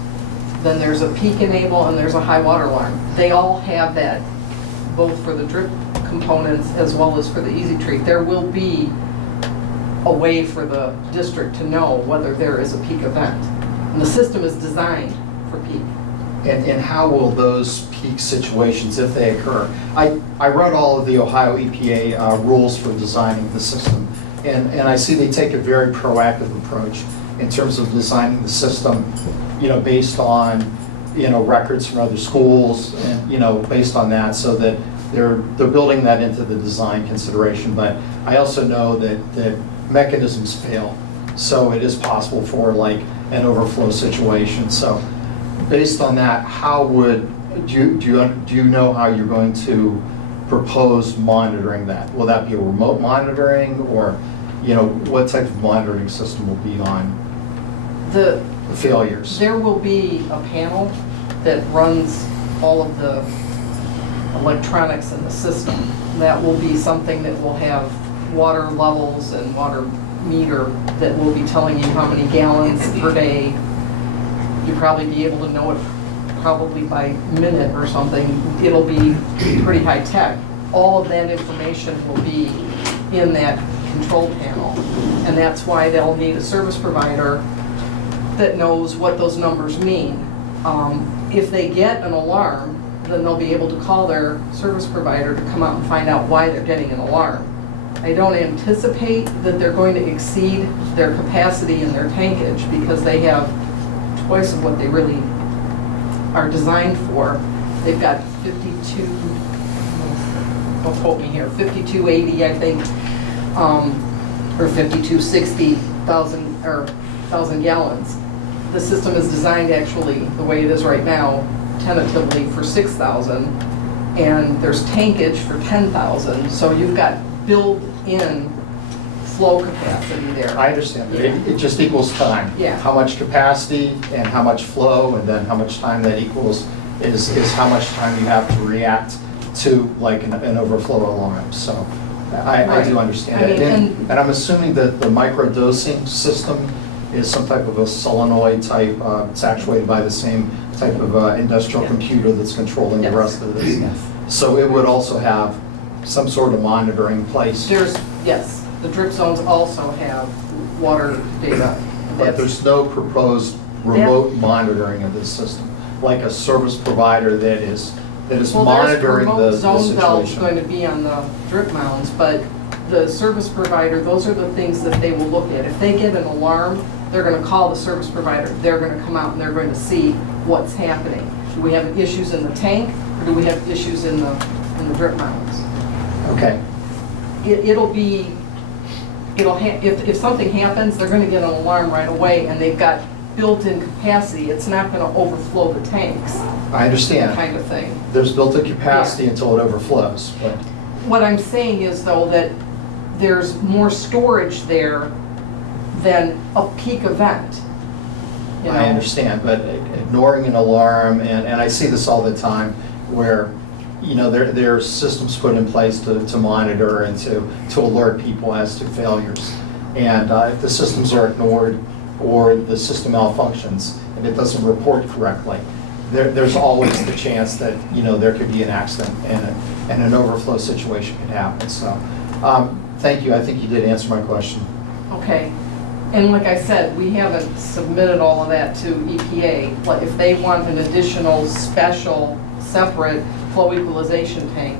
then there's a peak enable and there's a high water alarm. They all have that, both for the drip components as well as for the easy treat. There will be a way for the district to know whether there is a peak event. And the system is designed for peak. And how will those peak situations, if they occur? I read all of the Ohio EPA rules for designing the system, and I see they take a very proactive approach in terms of designing the system, based on records from other schools and, based on that, so that they're building that into the design consideration. But I also know that mechanisms fail, so it is possible for like an overflow situation. So based on that, do you know how you're going to propose monitoring that? Will that be a remote monitoring, or what type of monitoring system will be on The failures? There will be a panel that runs all of the electronics in the system. That will be something that will have water levels and water meter that will be telling you how many gallons per day. You'll probably be able to know it probably by minute or something. It'll be pretty high tech. All of that information will be in that control panel. And that's why they'll need a service provider that knows what those numbers mean. If they get an alarm, then they'll be able to call their service provider to come out and find out why they're getting an alarm. I don't anticipate that they're going to exceed their capacity in their tankage, because they have twice of what they really are designed for. They've got 52, don't quote me here, 5280, I think, or 5260,000 gallons. The system is designed actually the way it is right now, tentatively for 6,000, and there's tankage for 10,000. So you've got built-in flow capacity there. I understand. It just equals time. Yeah. How much capacity and how much flow, and then how much time that equals is how much time you have to react to like an overflow alarm. So I do understand that. And I'm assuming that the microdosing system is some type of a solenoid type, it's actuated by the same type of industrial computer that's controlling the rest of this. Yes. So it would also have some sort of monitoring place. Yes, the drip zones also have water data. But there's no proposed remote monitoring of this system, like a service provider that is monitoring the Well, there's remote zone valves situation. going to be on the drip mounts, but the service provider, those are the things that they will look at. If they get an alarm, they're going to call the service provider. They're going to come out and they're going to see what's happening. Do we have issues in the tank, or do we have issues in the drip mounts? Okay. If something happens, they're going to get an alarm right away, and they've got built-in capacity. It's not going to overflow the tanks. I understand. Kind of thing. There's built-in capacity until it overflows, but What I'm saying is, though, that there's more storage there than a peak event. You know? I understand, but ignoring an alarm, and I see this all the time, where, there are systems put in place to monitor and to alert people as to failures. And if the systems are ignored, or the system malfunctions, and it doesn't report correctly, there's always the chance that, there could be an accident and an overflow situation could happen. So, thank you. I think you did answer my question. Okay. And like I said, we haven't submitted all of that to EPA. But if they want an additional special, separate flow equalization tank.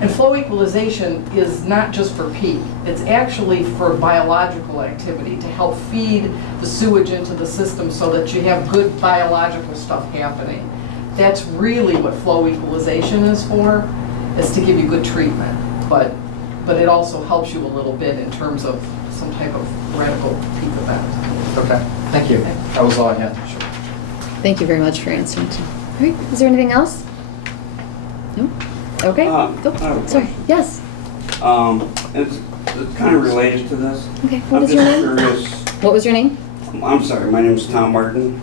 And flow equalization is not just for peak. It's actually for biological activity, to help feed the sewage into the system so that you have good biological stuff happening. That's really what flow equalization is for, is to give you good treatment. But it also helps you a little bit in terms of some type of radical peak event. Okay, thank you. That was all I had. Sure. Thank you very much for answering. All right, is there anything else? No? Okay. I have a Sorry, yes. It's kind of related to this. Okay, what is your name? I'm just curious. What was your name? I'm sorry, my name is Tom Martin.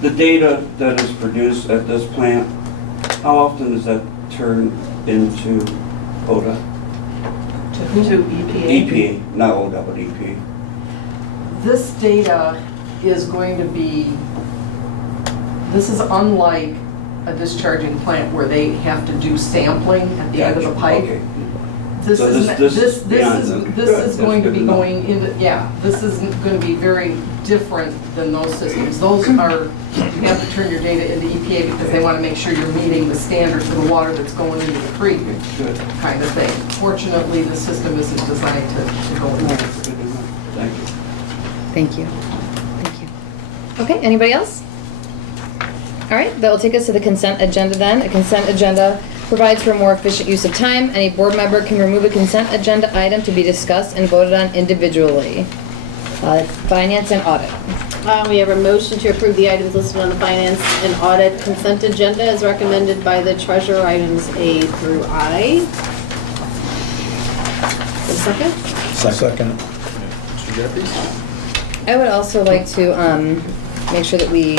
The data that is produced at this plant, how often is that turned into ODA? To EPA? EPA, not ODA, but EPA. This data is going to be, this is unlike a discharging plant where they have to do sampling at the end of the pipe. Okay. This So is this this Good, is going to that's be good enough. going into, yeah, this is going to be very different than those systems. Those are, you have to turn your data into EPA because they want to make sure you're meeting the standard for the water that's going into the creek, Good. kind of thing. Fortunately, the system isn't designed to go in there. Good enough. Thank you. Thank you. Thank you. Okay, anybody else? All right, that will take us to the consent agenda then. A consent agenda provides for a more efficient use of time. Any board member can remove a consent agenda item to be discussed and voted on individually. Finance and audit. We have a motion to approve the items listed on the finance and audit consent agenda as recommended by the treasurer, items A through I. A second? Second. Mr. Jeffries? I would also like to make sure that we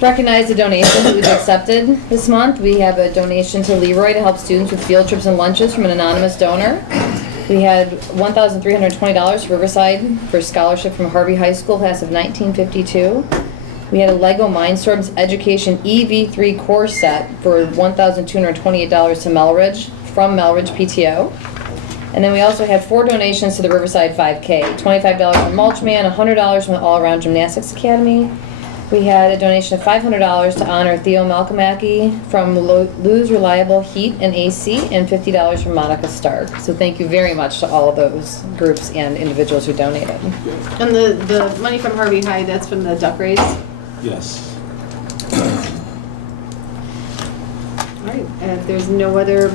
recognize the donation that we've accepted this month. We have a donation to Leroy to help students with field trips and lunches from an anonymous donor. We had $1,320 to Riverside for a scholarship from Harvey High School, class of 1952. We had a Lego Mindstorms Education EV3 core set for $1,228 to Melridge from Melridge PTO. And then we also had 4 donations to the Riverside 5K, $25 from Mulchman, $100 from the All Around Gymnastics Academy. We had a donation of $500 to honor Theo Malkamaki from Lou's Reliable Heat and AC, and $50 from Monica Stark. So thank you very much to all of those groups and individuals who donated. And the money from Harvey High, that's from the duck race? Yes. All right, if there's no other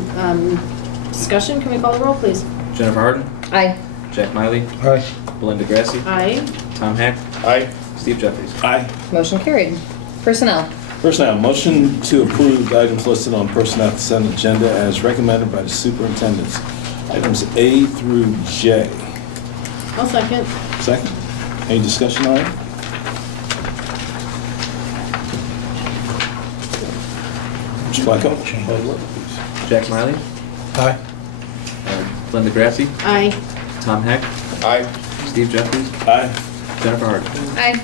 discussion, can we call the roll, please? Jennifer Harden? Aye. Jack Miley? Aye. Belinda Grassi? Aye. Tom Heck? Aye. Steve Jeffries? Aye. Motion carried. Personnel. Personnel, motion to approve the items listed on personnel consent agenda as recommended by the superintendents. Items A through J. I'll second. Second. Any discussion on it? Mr. Blacko? Jack Miley? Aye. Belinda Grassi? Aye. Tom Heck? Aye. Steve Jeffries? Aye. Jennifer Harden? Aye.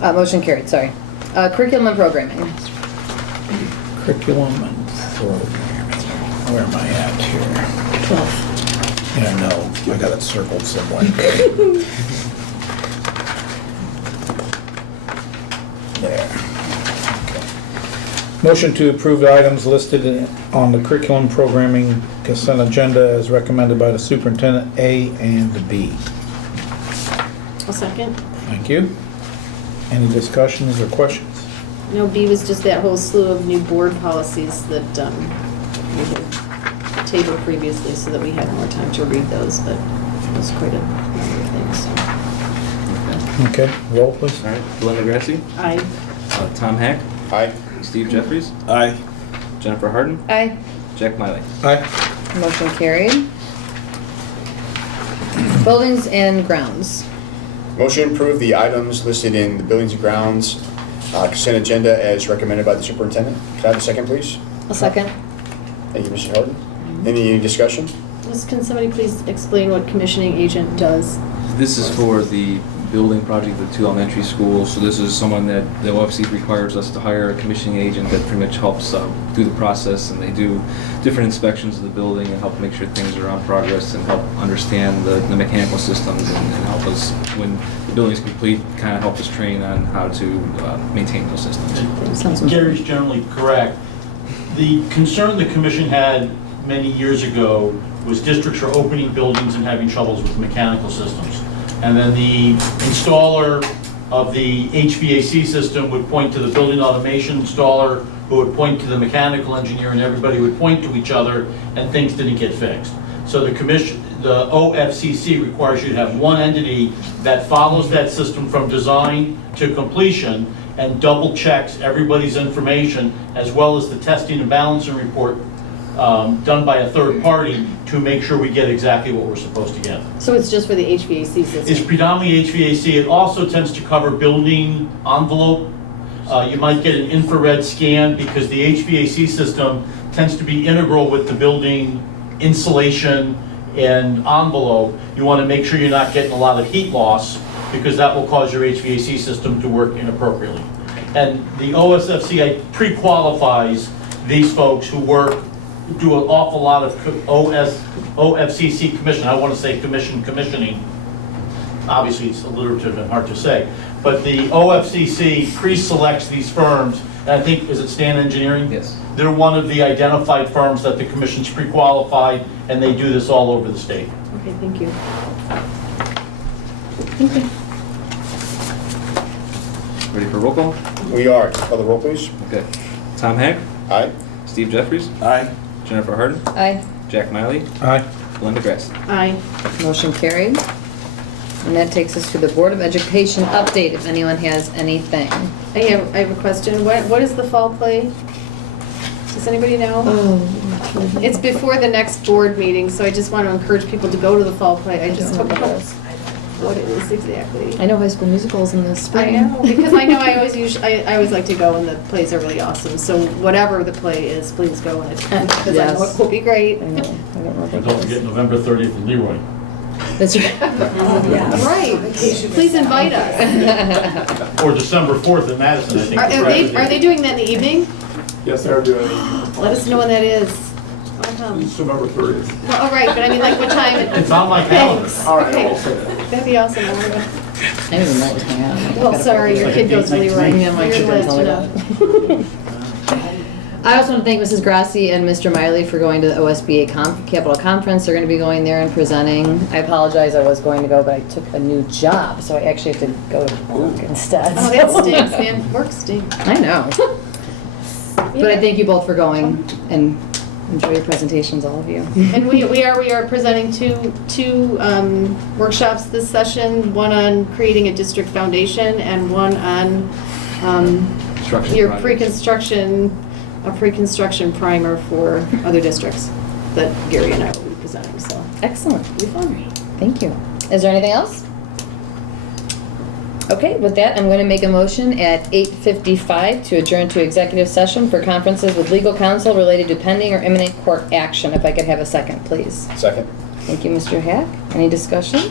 Motion carried, sorry. Curriculum and programming. Curriculum and programming. Where am I at here? 12. Yeah, no, I got it circled somewhere. There. Okay. Motion to approve the items listed on the curriculum programming consent agenda as recommended by the superintendent, A and B. I'll second. Thank you. Any discussions or questions? No, B was just that whole slew of new board policies that we had tabled previously so that we had more time to read those, but it was quite a number of things. So. Okay, roll please. All right, Belinda Grassi? Aye. Tom Heck? Aye. Steve Jeffries? Aye. Jennifer Harden? Aye. Jack Miley? Aye. Motion carried. Buildings and grounds. Motion to approve the items listed in the Buildings and Grounds consent agenda as recommended by the superintendent. Can I have a second, please? A second. Thank you, Mrs. Harden. Any discussion? Can somebody please explain what commissioning agent does? This is for the building project at the 2 elementary schools. So this is someone that the OFC requires us to hire a commissioning agent that pretty much helps through the process, and they do different inspections of the building and help make sure things are on progress and help understand the mechanical systems and help us, when the building's complete, kind of help us train on how to maintain those systems. Gary's generally correct. The concern the commission had many years ago was districts are opening buildings and having troubles with mechanical systems. And then the installer of the HVAC system would point to the building automation installer, who would point to the mechanical engineer, and everybody would point to each other, and things didn't get fixed. So the OFCC requires you to have one entity that follows that system from design to completion and double checks everybody's information, as well as the testing and balancing report done by a third party to make sure we get exactly what we're supposed to get. So it's just for the HVAC system? It's predominantly HVAC. It also tends to cover building envelope. You might get an infrared scan because the HVAC system tends to be integral with the building insulation and envelope. You want to make sure you're not getting a lot of heat loss because that will cause your HVAC system to work inappropriately. And the OSFCA pre-qualifies these folks who do an awful lot of OFCC commission. I want to say commissioning. Obviously, it's alliterative and hard to say. But the OFCC pre-selects these firms, and I think, is it Stan Engineering? Yes. They're one of the identified firms that the commission's pre-qualified, and they do this all over the state. Okay, thank you. Thank you. Ready for roll call? We are. Call the roll, please. Okay. Tom Heck, Aye. Steve Jeffries, Aye. Jennifer Harden, Aye. Jack Miley, Aye. Linda Grassi. Aye. Motion carried. And that takes us to the Board of Education update, if anyone has anything. I have a question. What is the fall play? Does anybody know? It's before the next board meeting, so I just want to encourage people to go to the fall play. I just don't know what it is exactly. I know High School Musicals in the I spring. know, because I know I always like to go, and the plays are really awesome. So whatever the play is, please go and attend, because I know Yes. it will be great. I know. I don't know what And that don't is. forget November 30th in Leroy. That's right. Right. Please invite us. Or December 4th in Madison, I think. Are they doing that in the evening? Yes, they're doing it. Let us know when that is. I'll come. It's November 30th. Well, all right, but I mean, like, what time? It's on my calendar. Thanks. All right, I Okay. will say that. That'd be awesome. I didn't even know what was going on. Well, sorry, your kid goes to Leroy. Yeah, my kid You're does allowed all to know. I also want to thank Mrs. Grassi and Mr. Miley for going to the OSBA Capital Conference. They're going to be going there and presenting. I apologize, I was going to go, but I took a new job, so I actually have to go to work instead. Oh, that stinks, man. Work stinks. I know. But I thank you both for going, and enjoy your presentations, all of you. And we are presenting two workshops this session, one on creating a district foundation and one on Construction your projects. pre-construction primer for other districts that Gary and I will be presenting, so Excellent. it'll be fun. Thank you. Is there anything else? Okay, with that, I'm going to make a motion at 8:55 to adjourn to executive session for conferences with legal counsel related to pending or imminent court action. If I could have a second, please. Second. Thank you, Mr. Hack. Any discussion?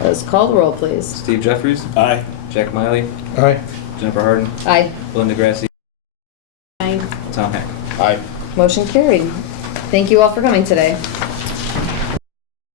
Let's call the roll, please. Steve Jeffries, Aye. Jack Miley, Aye. Jennifer Harden, Aye. Linda Grassi, Aye. Tom Heck. Aye. Motion carried. Thank you all for coming today.